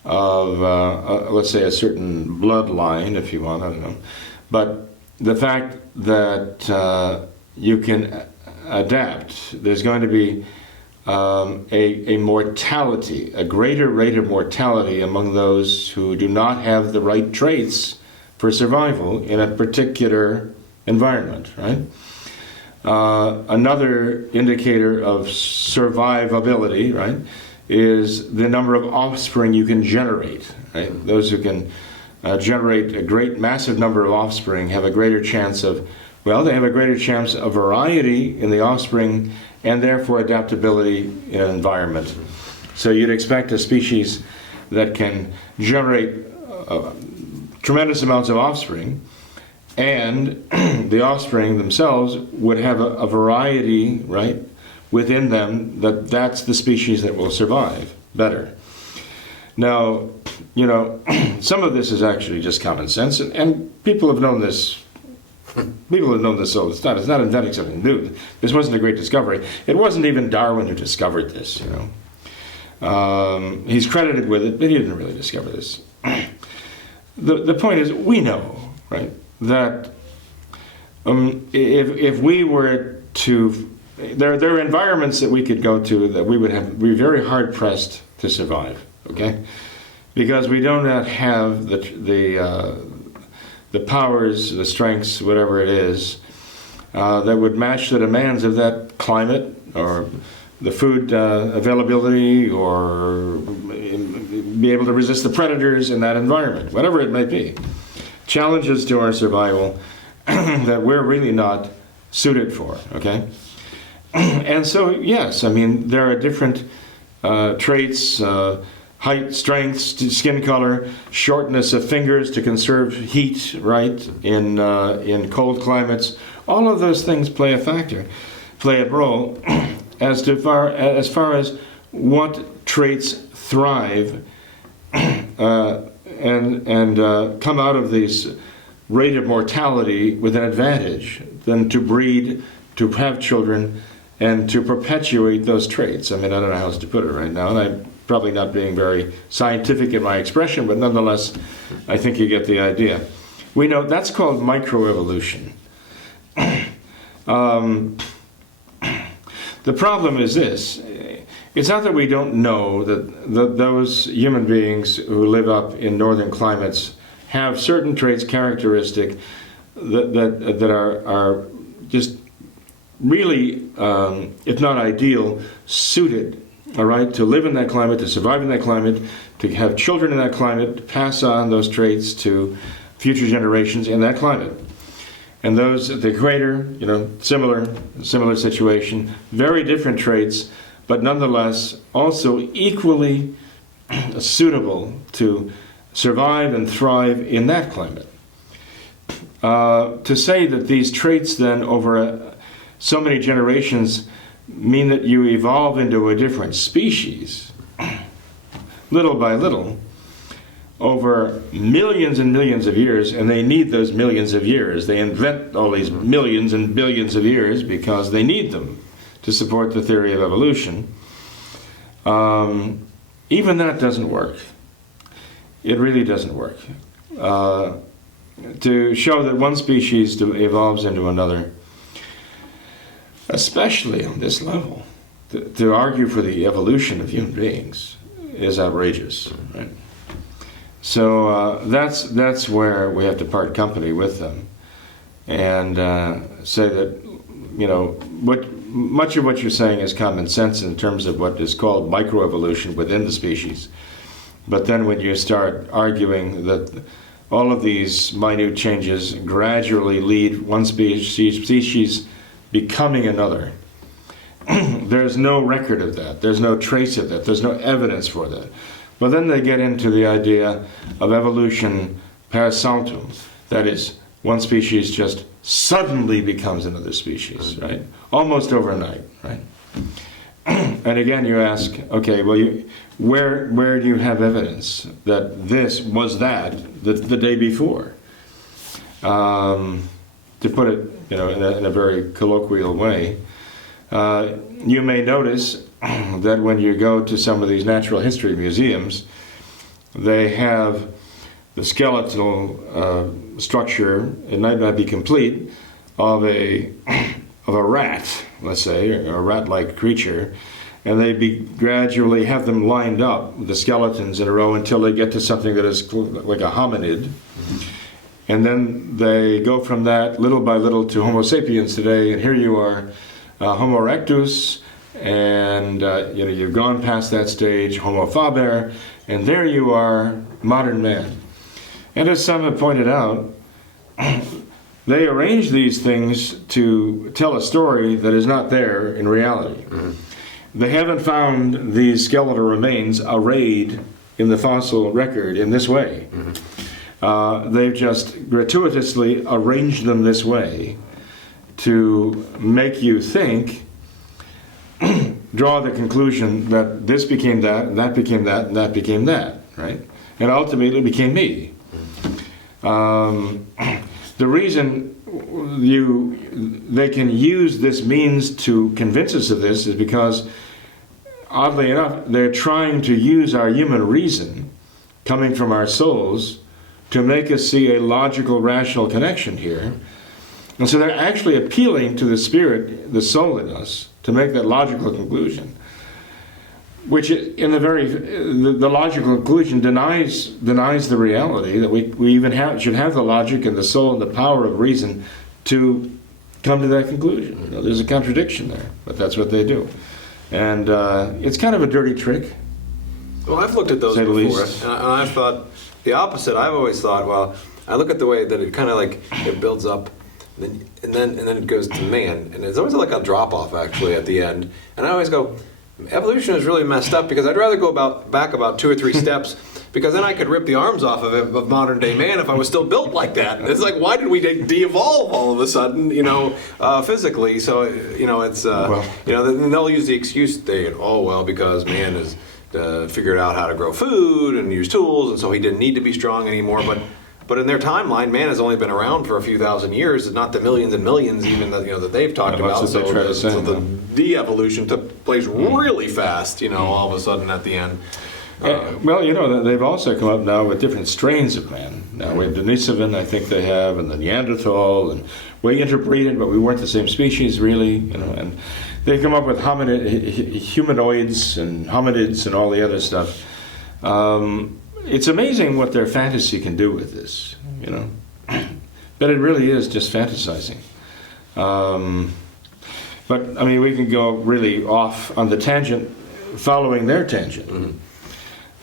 of, let's say, a certain bloodline, if you want, I don't know. But the fact that you can adapt, there's going to be a mortality, a greater rate of mortality among those who do not have the right traits for survival in a particular environment, right? Another indicator of survivability, right, is the number of offspring you can generate, right? Those who can generate a great, massive number of offspring have a greater chance of, they have a greater chance of variety in the offspring and therefore adaptability in an environment. So you'd expect a species that can generate tremendous amounts of offspring, and the offspring themselves would have a variety, right, within them, that's the species that will survive better. Now, some of this is actually just common sense, and people have known this. People have known this all the time. It's not inventing something new. This wasn't a great discovery. It wasn't even Darwin who discovered this, He's credited with it, but he didn't really discover this. The point is, we know, right, that if we were to, there are environments that we could go to that we would be very hard pressed to survive, okay, because we do not have the powers, the strengths, whatever it is, that would match the demands of that climate or the food availability, or be able to resist the predators in that environment, whatever it may be. Challenges to our survival that we're really not suited for, okay? And so, yes, I mean, there are different traits, height, strength, skin color, shortness of fingers to conserve heat, right, in cold climates. All of those things play a role as far as what traits thrive and come out of this rate of mortality with an advantage than to breed, to have children, and to perpetuate those traits. I mean, I don't know how else to put it right now, and I'm probably not being very scientific in my expression, but nonetheless, I think you get the idea. We know that's called microevolution. The problem is this. It's not that we don't know that those human beings who live up in northern climates have certain traits characteristic that are just really, if not ideal, suited, all right, to live in that climate, to survive in that climate, to have children in that climate, to pass on those traits to future generations in that climate. And those at the equator, similar situation, very different traits, but nonetheless also equally suitable to survive and thrive in that climate. To say that these traits then over so many generations mean that you evolve into a different species, little by little, over millions and millions of years, and they need those millions of years. They invent all these millions and billions of years because they need them to support the theory of evolution. Even that doesn't work. It really doesn't work. To show that one species evolves into another, especially on this level, to argue for the evolution of human beings is outrageous, right? So that's where we have to part company with them, and say that much of what you're saying is common sense in terms of what is called microevolution within the species. But then when you start arguing that all of these minute changes gradually lead one species becoming another, there's no record of that. There's no trace of that. There's no evidence for that. But then they get into the idea of evolution per saltum. That is, one species just suddenly becomes another species, right? Almost overnight, right? And again, you ask, okay, well, where do you have evidence that this was that the day before? To put it, in a very colloquial way, you may notice that when you go to some of these natural history museums, they have the skeletal structure, it might not be complete, of a rat, let's say, or a rat-like creature, and they gradually have them lined up, the skeletons in a row, until they get to something that is like a hominid. And then they go from that little by little to Homo sapiens today, and here you are, Homo erectus, and you've gone past that stage, Homo faber, and there you are, modern man. And as some have pointed out, they arrange these things to tell a story that is not there in reality. Mm-hmm. They haven't found these skeletal remains arrayed in the fossil record in this way. Mm-hmm. They've just gratuitously arranged them this way to make you think, draw the conclusion that this became that, and that became that, and that became that, right? And ultimately it became me. The reason they can use this means to convince us of this is because, oddly enough, they're trying to use our human reason, coming from our souls, to make us see a logical, rational connection here. And so they're actually appealing to the spirit, the soul in us, to make that logical conclusion, which in the logical conclusion denies the reality that we even should have the logic and the soul and the power of reason to come to that conclusion. There's a contradiction there, but that's what they do. And it's kind of a dirty trick. Well, I've looked at those before, and I've thought the opposite. I've always thought, well, I look at the way that it kind of like it builds up, and then it goes to man, and it's always like a drop off actually at the end. And I always go, evolution is really messed up, because I'd rather go back about 2 or 3 steps, because then I could rip the arms off of modern day man if I was still built like that. It's like, why did we de-evolve all of a sudden, physically? So, it's, then they'll use the excuse, because man has figured out how to grow food and use tools, and so he didn't need to be strong anymore. But in their timeline, man has only been around for a few thousand years, not the millions and millions even that they've talked about. So the de-evolution took place really fast, all of a sudden at the end. They've also come up now with different strains of man. Now we have Denisovan, I think they have, and the Neanderthal, and we interbreeded, but we weren't the same species really, and they come up with humanoids and hominids and all the other stuff. It's amazing what their fantasy can do with this, But it really is just fantasizing. But, I mean, we can go really off on the tangent, following their tangent.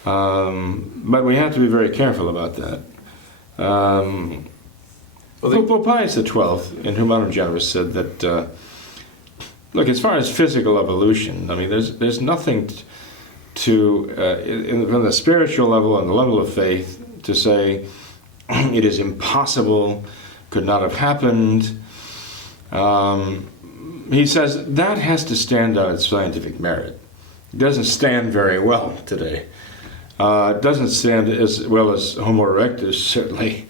But we have to be very careful about that. Pope Pius XII, in Humanum Generis, said that, look, as far as physical evolution, I mean, there's nothing from the spiritual level and the level of faith to say it is impossible, could not have happened. He says that has to stand on its scientific merit. It doesn't stand very well today. It doesn't stand as well as Homo erectus, certainly,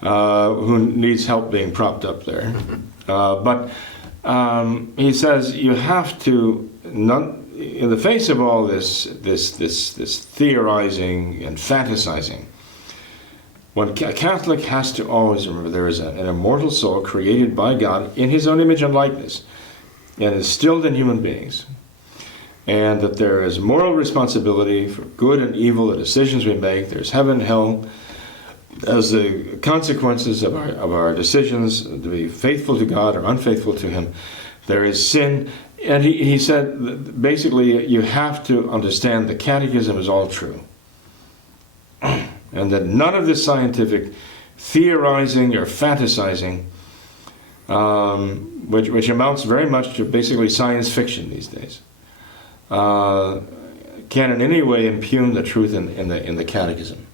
who needs help being propped up there. But he says you have to, in the face of all this theorizing and fantasizing, a Catholic has to always remember there is an immortal soul created by God in His own image and likeness, and instilled in human beings, and that there is moral responsibility for good and evil, the decisions we make. There's heaven, hell, as the consequences of our decisions to be faithful to God or unfaithful to Him. There is sin, and he said that basically you have to understand the Catechism is all true, and that none of this scientific theorizing or fantasizing, which amounts very much to basically science fiction these days, can in any way impugn the truth in the Catechism,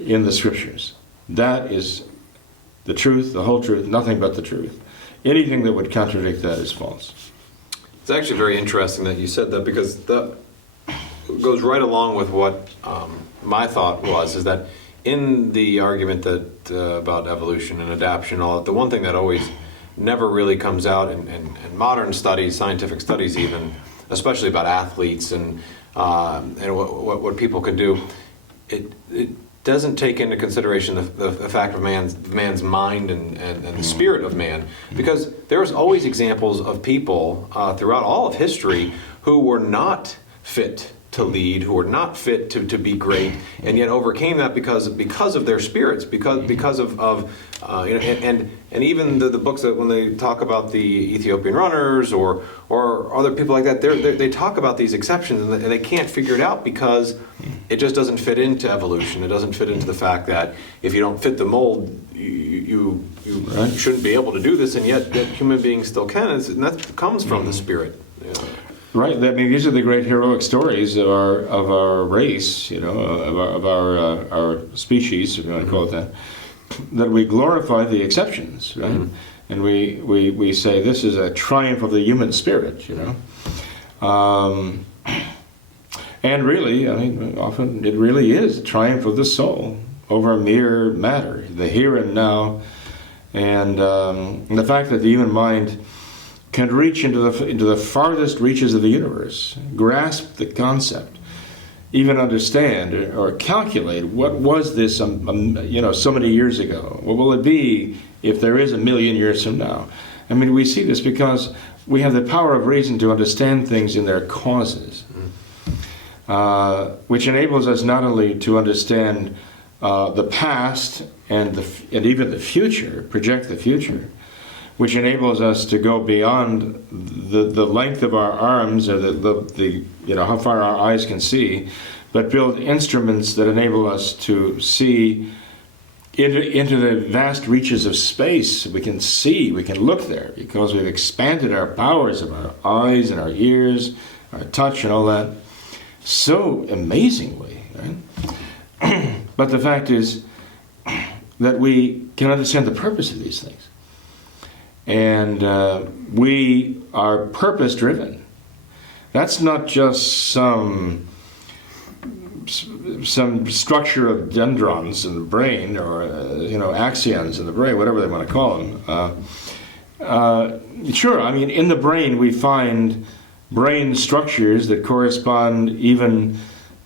in the Scriptures. That is the truth, the whole truth, nothing but the truth. Anything that would contradict that is false. It's actually very interesting that you said that, because that goes right along with what my thought was, is that in the argument that about evolution and adaptation, all that, the one thing that always never really comes out in modern studies, scientific studies even, especially about athletes and what people can do, it doesn't take into consideration the fact of man's mind and the spirit of man, because there's always examples of people throughout all of history who were not fit to lead, who were not fit to be great, and yet overcame that because of their spirits, because of and even the books that when they talk about the Ethiopian runners or other people like that, they talk about these exceptions, and they can't figure it out because it just doesn't fit into evolution. It doesn't fit into the fact that if you don't fit the mold, you shouldn't be able to do this, and yet that human beings still can, and that comes from the spirit. You know. Right. I mean, these are the great heroic stories of our race, you know, of our species, if you want to call it that we glorify the exceptions, right? Mm-hmm. And we say this is a triumph of the human spirit, you know. And really, I mean, often it really is a triumph of the soul over mere matter, the here and now, and the fact that the human mind can reach into the farthest reaches of the universe, grasp the concept, even understand or calculate what was this, so many years ago. What will it be if there is 1,000,000 years from now? I mean, we see this because we have the power of reason to understand things in their causes, which enables us not only to understand the past and even the future, project the future, which enables us to go beyond the length of our arms or the how far our eyes can see, but build instruments that enable us to see into the vast reaches of space. We can see, we can look there because we've expanded our powers of our eyes and our ears, our touch and all that so amazingly, right? But the fact is that we can understand the purpose of these things. And we are purpose-driven. That's not just some structure of dendrons in the brain or axons in the brain, whatever they want to call them. Sure, I mean, in the brain we find brain structures that correspond even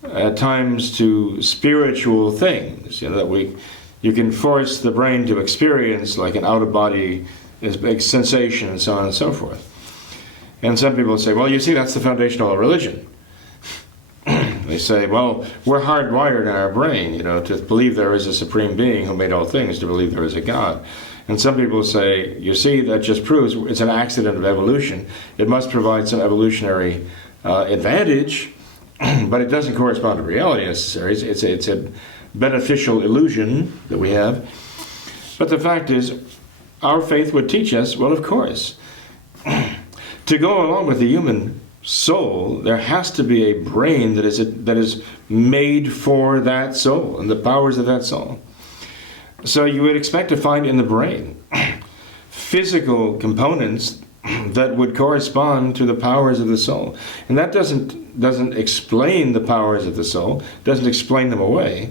at times to spiritual things. That you can force the brain to experience like an out-of-body sensation and so on and so forth. And some people say, well, you see, that's the foundation of all religion. They say, well, we're hardwired in our brain, to believe there is a supreme being who made all things, to believe there is a God. And some people say, you see, that just proves it's an accident of evolution. It must provide some evolutionary advantage, but it doesn't correspond to reality necessarily. It's a beneficial illusion that we have. But the fact is, our faith would teach us, well, of course, to go along with the human soul, there has to be a brain that is made for that soul and the powers of that soul. So you would expect to find in the brain physical components that would correspond to the powers of the soul. And that doesn't explain the powers of the soul, doesn't explain them away.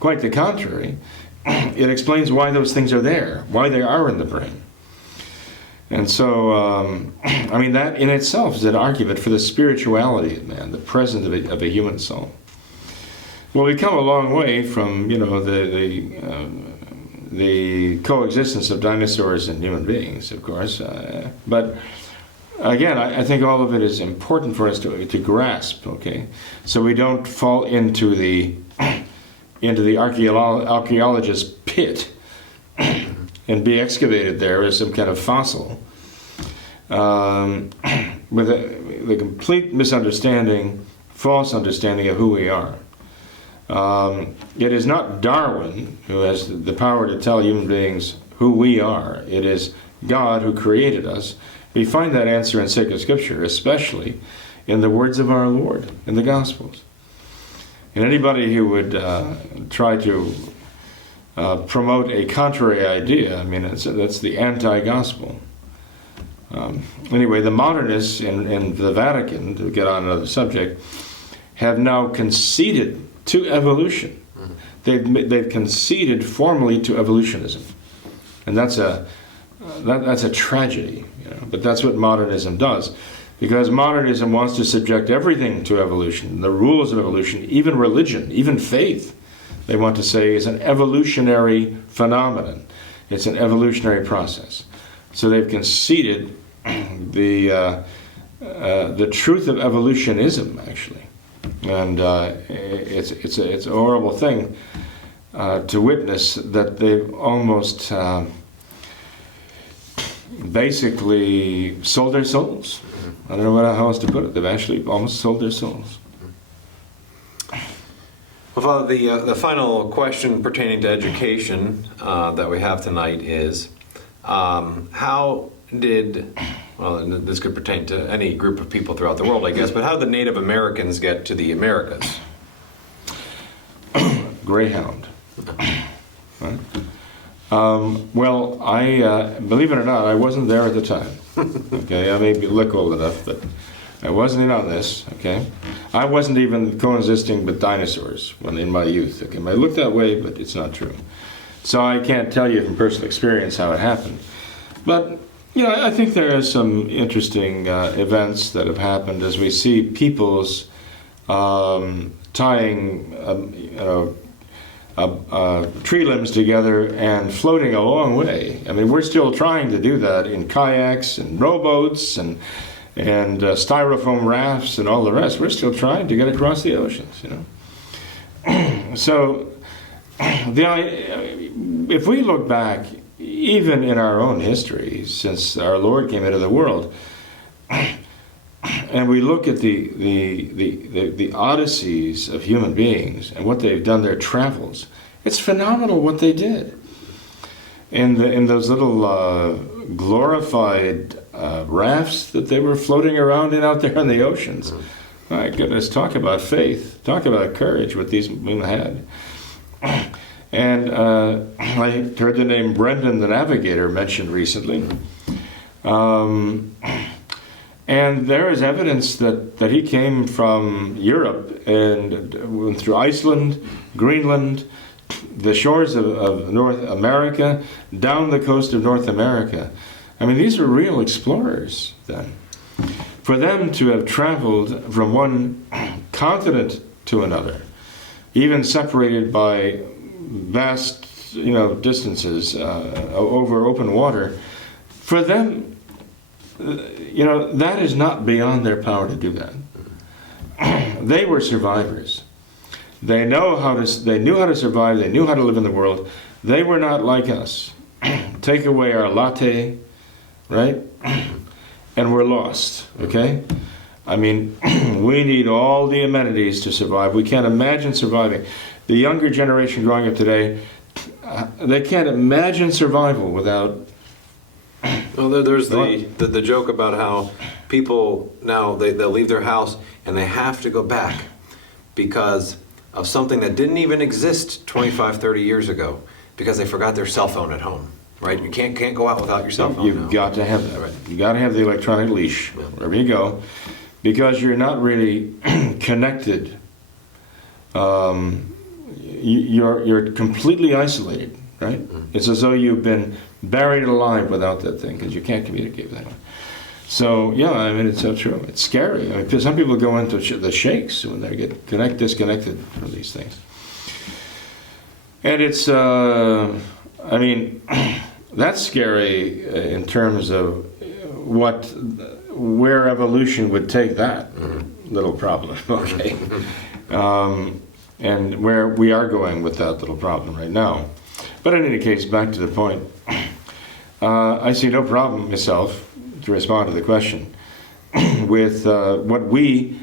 Quite the contrary. It explains why those things are there, why they are in the brain. And so, I mean, that in itself is an argument for the spirituality of man, the presence of a human soul. Well, we've come a long way from, the coexistence of dinosaurs and human beings, of course. But again, I think all of it is important for us to grasp, okay? So we don't fall into the archaeologist's pit and be excavated there as some kind of fossil, with the complete misunderstanding, false understanding of who we are. It is not Darwin who has the power to tell human beings who we are. It is God who created us. We find that answer in sacred scripture, especially in the words of our Lord in the Gospels. And anybody who would try to promote a contrary idea, I mean, that's the anti-gospel. Anyway, the modernists in the Vatican, to get on another subject, have now conceded to evolution. They've conceded formally to evolutionism, and that's a tragedy. But that's what modernism does, because modernism wants to subject everything to evolution, the rules of evolution, even religion, even faith. They want to say is an evolutionary phenomenon. It's an evolutionary process. So they've conceded the truth of evolutionism, actually. And it's a horrible thing to witness that they've almost basically sold their souls. I don't know how else to put it. They've actually almost sold their souls. Well, Father, the final question pertaining to education that we have tonight is, how did, well, and this could pertain to any group of people throughout the world, I guess, but how did the Native Americans get to the Americas? Greyhound. Right? Well, I believe it or not, I wasn't there at the time. Okay, I may look old enough, but I wasn't in on this. Okay, I wasn't even coexisting with dinosaurs when in my youth. Okay, it might look that way, but it's not true. So I can't tell you from personal experience how it happened. But I think there are some interesting events that have happened as we see peoples tying tree limbs together and floating a long way. I mean, we're still trying to do that in kayaks and rowboats and styrofoam rafts and all the rest. We're still trying to get across the oceans, So, if we look back, even in our own history, since our Lord came into the world, and we look at the odysseys of human beings and what they've done, their travels, it's phenomenal what they did. In those little glorified rafts that they were floating around in out there in the oceans. My goodness, talk about faith, talk about courage, what these women had. And I heard the name Brendan the Navigator mentioned recently. And there is evidence that he came from Europe and went through Iceland, Greenland, the shores of North America, down the coast of North America. I mean, these were real explorers then. For them to have traveled from one continent to another, even separated by vast, distances over open water, for them, that is not beyond their power to do that. They were survivors. They knew how to survive. They knew how to live in the world. They were not like us. take away our latte, right? And we're lost, okay? I mean, we need all the amenities to survive. We can't imagine surviving. The younger generation growing up today, they can't imagine survival without... Well, there's the joke about how people now, they'll leave their house and they have to go back because of something that didn't even exist 25, 30 years ago, because they forgot their cell phone at home, right? You can't go out without your cell phone now. You've got to have that. Right. You've got to have the electronic leash wherever you go, because you're not really connected. You're completely isolated, right? It's as though you've been buried alive without that thing, because you can't communicate with anyone. So yeah, I mean, it's so true. It's scary. I mean, some people go into the shakes when they get disconnected from these things. And it's, I mean, that's scary in terms of where evolution would take that little problem, okay? And where we are going with that little problem right now. But in any case, back to the point, I see no problem myself, to respond to the question, with what we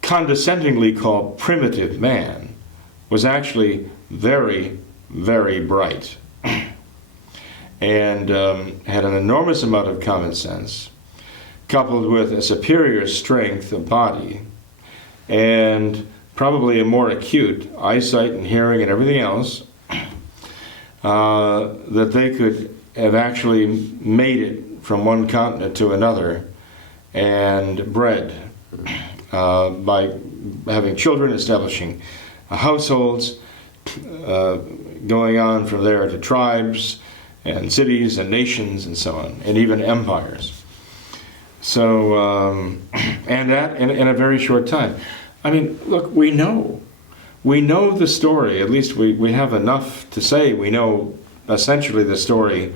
condescendingly call primitive man was actually very, very bright and had an enormous amount of common sense, coupled with a superior strength of body and probably a more acute eyesight and hearing and everything else, that they could have actually made it from one continent to another and bred by having children, establishing households, going on from there to tribes and cities and nations and so on, and even empires. So, and that in a very short time. I mean, look, we know the story, at least we have enough to say we know essentially the story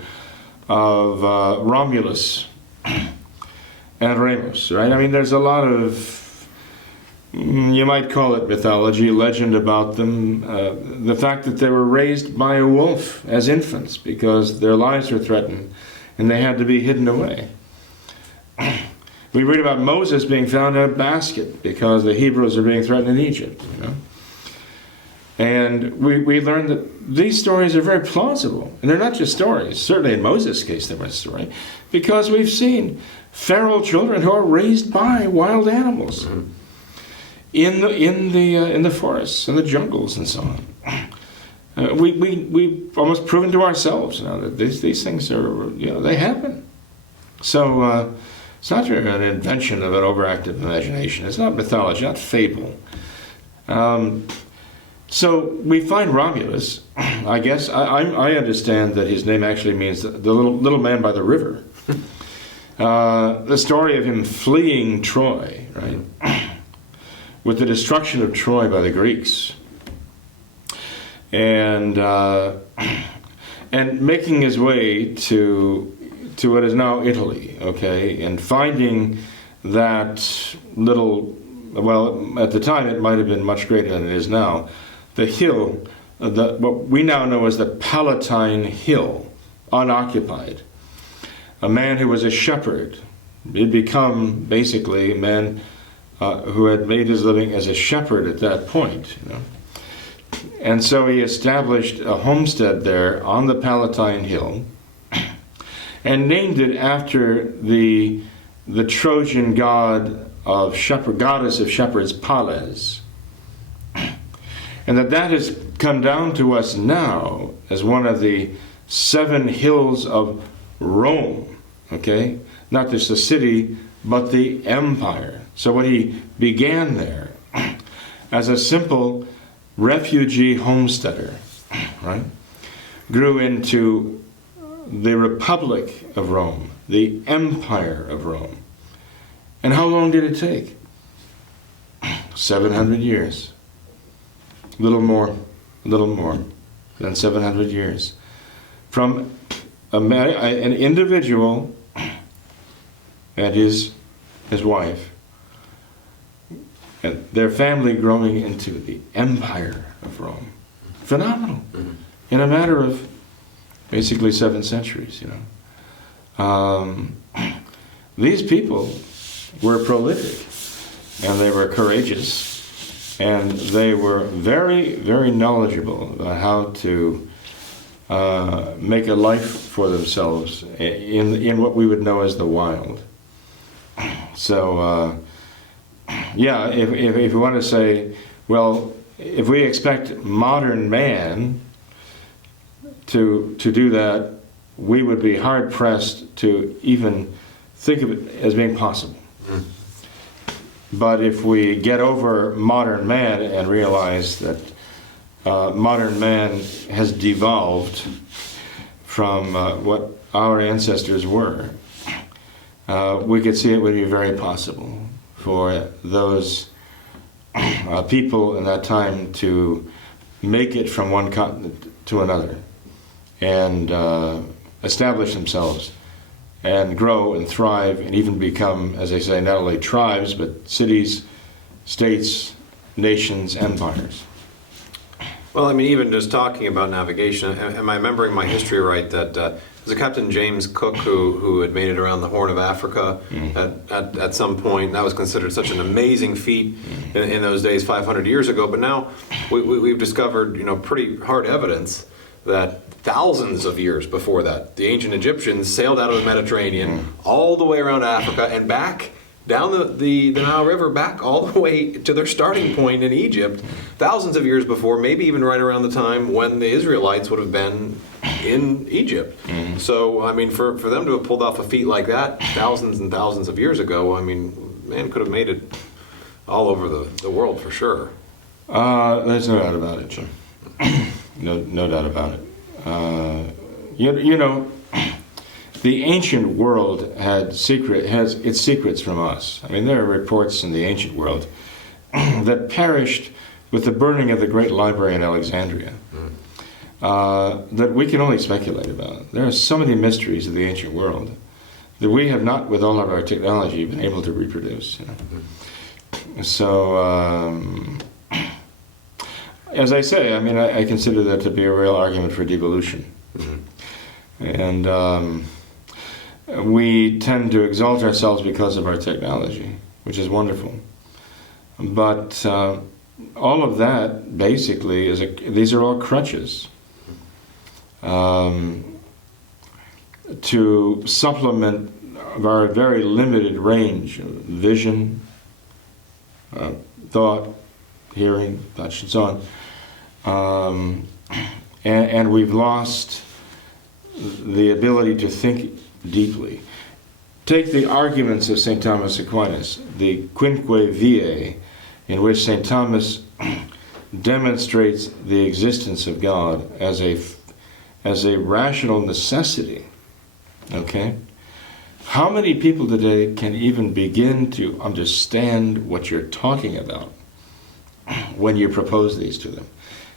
of Romulus and Remus, right? I mean, there's a lot of, you might call it mythology, legend about them. The fact that they were raised by a wolf as infants because their lives were threatened and they had to be hidden away. We read about Moses being found in a basket because the Hebrews are being threatened in Egypt, you know? And we learn that these stories are very plausible. And they're not just stories. Certainly in Moses' case they were a story. Because we've seen feral children who are raised by wild animals in the forests and the jungles and so on. We've almost proven to ourselves now that these things are, they happen. So it's not an invention of an overactive imagination. It's not mythology, not fable. So we find Romulus, I guess, I understand that his name actually means the little man by the river. The story of him fleeing Troy, right? With the destruction of Troy by the Greeks. And making his way to what is now Italy, okay? And finding that little, well, at the time it might have been much greater than it is now, the hill, what we now know as the Palatine Hill, unoccupied. A man who was a shepherd. He'd become basically a man who had made his living as a shepherd at that point. And so he established a homestead there on the Palatine Hill and named it after the Trojan goddess of shepherds, Pales. And that has come down to us now as one of the 7 hills of Rome, okay? Not just the city, but the empire. So what he began there as a simple refugee homesteader, right, grew into the Republic of Rome, the Empire of Rome. And how long did it take? 700 years. A little more than 700 years. From an individual and his wife, and their family growing into the Empire of Rome. Phenomenal. In a matter of basically 7 centuries, These people were prolific, and they were courageous, and they were very, very knowledgeable about how to make a life for themselves in what we would know as the wild. So, if we want to say, well, if we expect modern man to do that, we would be hard-pressed to even think of it as being possible. Mm. But if we get over modern man and realize that modern man has devolved from what our ancestors were, we could see it would be very possible for those people in that time to make it from one continent to another and establish themselves and grow and thrive and even become, as they say, not only tribes, but cities, states, nations, empires. Well, I mean, even just talking about navigation, am I remembering my history right that it was a Captain James Cook who had made it around the Horn of Africa at some point? That was considered such an amazing feat in those days 500 years ago. But now we've discovered, pretty hard evidence that thousands of years before that, the ancient Egyptians sailed out of the Mediterranean all the way around Africa and back down the Nile River, back all the way to their starting point in Egypt, thousands of years before, maybe even right around the time when the Israelites would have been in Egypt. Mm-hmm. So, I mean, for them to have pulled off a feat like that thousands and thousands of years ago, I mean, man could have made it all over the world for sure. There's no doubt about it, Jim. No doubt about it. The ancient world has its secrets from us. I mean, there are reports in the ancient world that perished with the burning of the great library in Alexandria that we can only speculate about. There are so many mysteries of the ancient world that we have not, with all of our technology, been able to reproduce. So, as I say, I mean, I consider that to be a real argument for devolution. Mm-hmm. And we tend to exalt ourselves because of our technology, which is wonderful. But all of that, basically, these are all crutches to supplement our very limited range of vision, thought, hearing, touch, and so on. And we've lost the ability to think deeply. Take the arguments of St. Thomas Aquinas, the Quinque Viae, in which St. Thomas demonstrates the existence of God as a rational necessity. Okay? How many people today can even begin to understand what you're talking about when you propose these to them?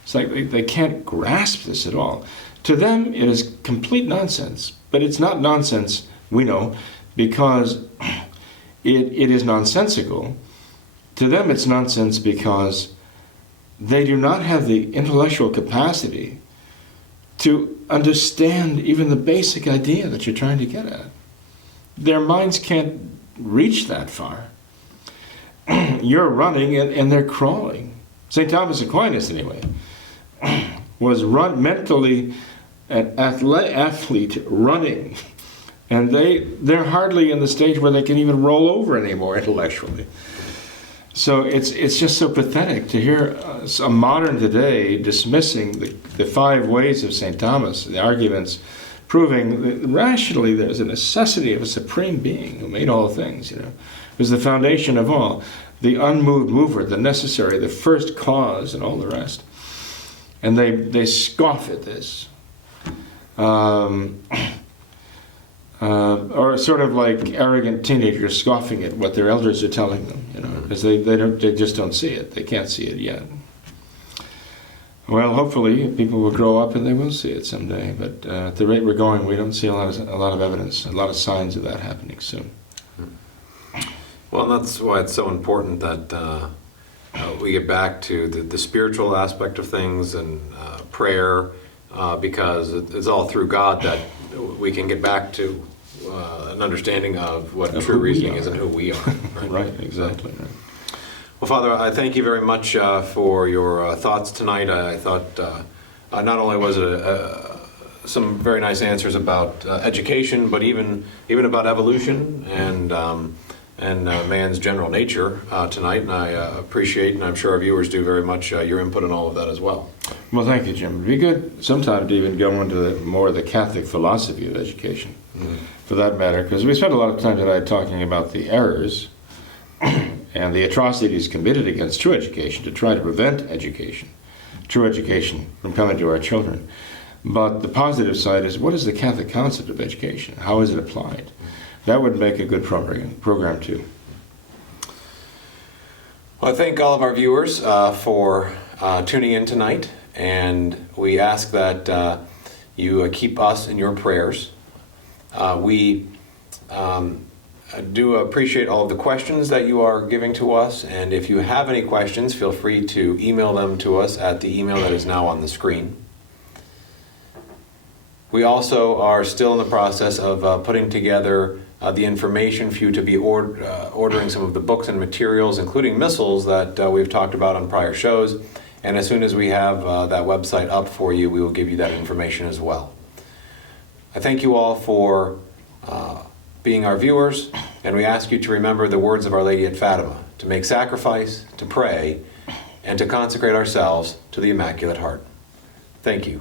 It's like they can't grasp this at all. To them, it is complete nonsense. But it's not nonsense, we know, because it is nonsensical. To them, it's nonsense because they do not have the intellectual capacity to understand even the basic idea that you're trying to get at. Their minds can't reach that far. You're running and they're crawling. St. Thomas Aquinas, anyway, was mentally an athlete running, and they're hardly in the stage where they can even roll over anymore intellectually. So it's just so pathetic to hear a modern today dismissing the 5 ways of St. Thomas, the arguments proving that rationally there's a necessity of a supreme being who made all things, who's the foundation of all, the unmoved mover, the necessary, the first cause, and all the rest. And they scoff at this. Or sort of like arrogant teenagers scoffing at what their elders are telling them, because they just don't see it. They can't see it yet. Well, hopefully people will grow up and they will see it someday. But at the rate we're going, we don't see a lot of evidence, a lot of signs of that happening soon. Well, that's why it's so important that we get back to the spiritual aspect of things and prayer, because it's all through God that we can get back to an understanding of what Of true who we reasoning are. is and who we are. Right, exactly. Right. Well, Father, I thank you very much for your thoughts tonight. I thought not only was it some very nice answers about education, but even about evolution and man's general nature tonight. And I appreciate, and I'm sure our viewers do very much, your input in all of that as well. Well, thank you, Jim. It'd be good sometime to even go into more of the Catholic philosophy of education, for that matter, because we spent a lot of time tonight talking about the errors and the atrocities committed against true education to try to prevent true education from coming to our children. But the positive side is, what is the Catholic concept of education? How is it applied? That would make a good program too. Well, I thank all of our viewers for tuning in tonight, and we ask that you keep us in your prayers. We do appreciate all of the questions that you are giving to us, and if you have any questions, feel free to email them to us at the email that is now on the screen. We also are still in the process of putting together the information for you to be ordering some of the books and materials, including missals that we've talked about on prior shows. And as soon as we have that website up for you, we will give you that information as well. I thank you all for being our viewers, and we ask you to remember the words of Our Lady at Fatima, to make sacrifice, to pray, and to consecrate ourselves to the Immaculate Heart. Thank you.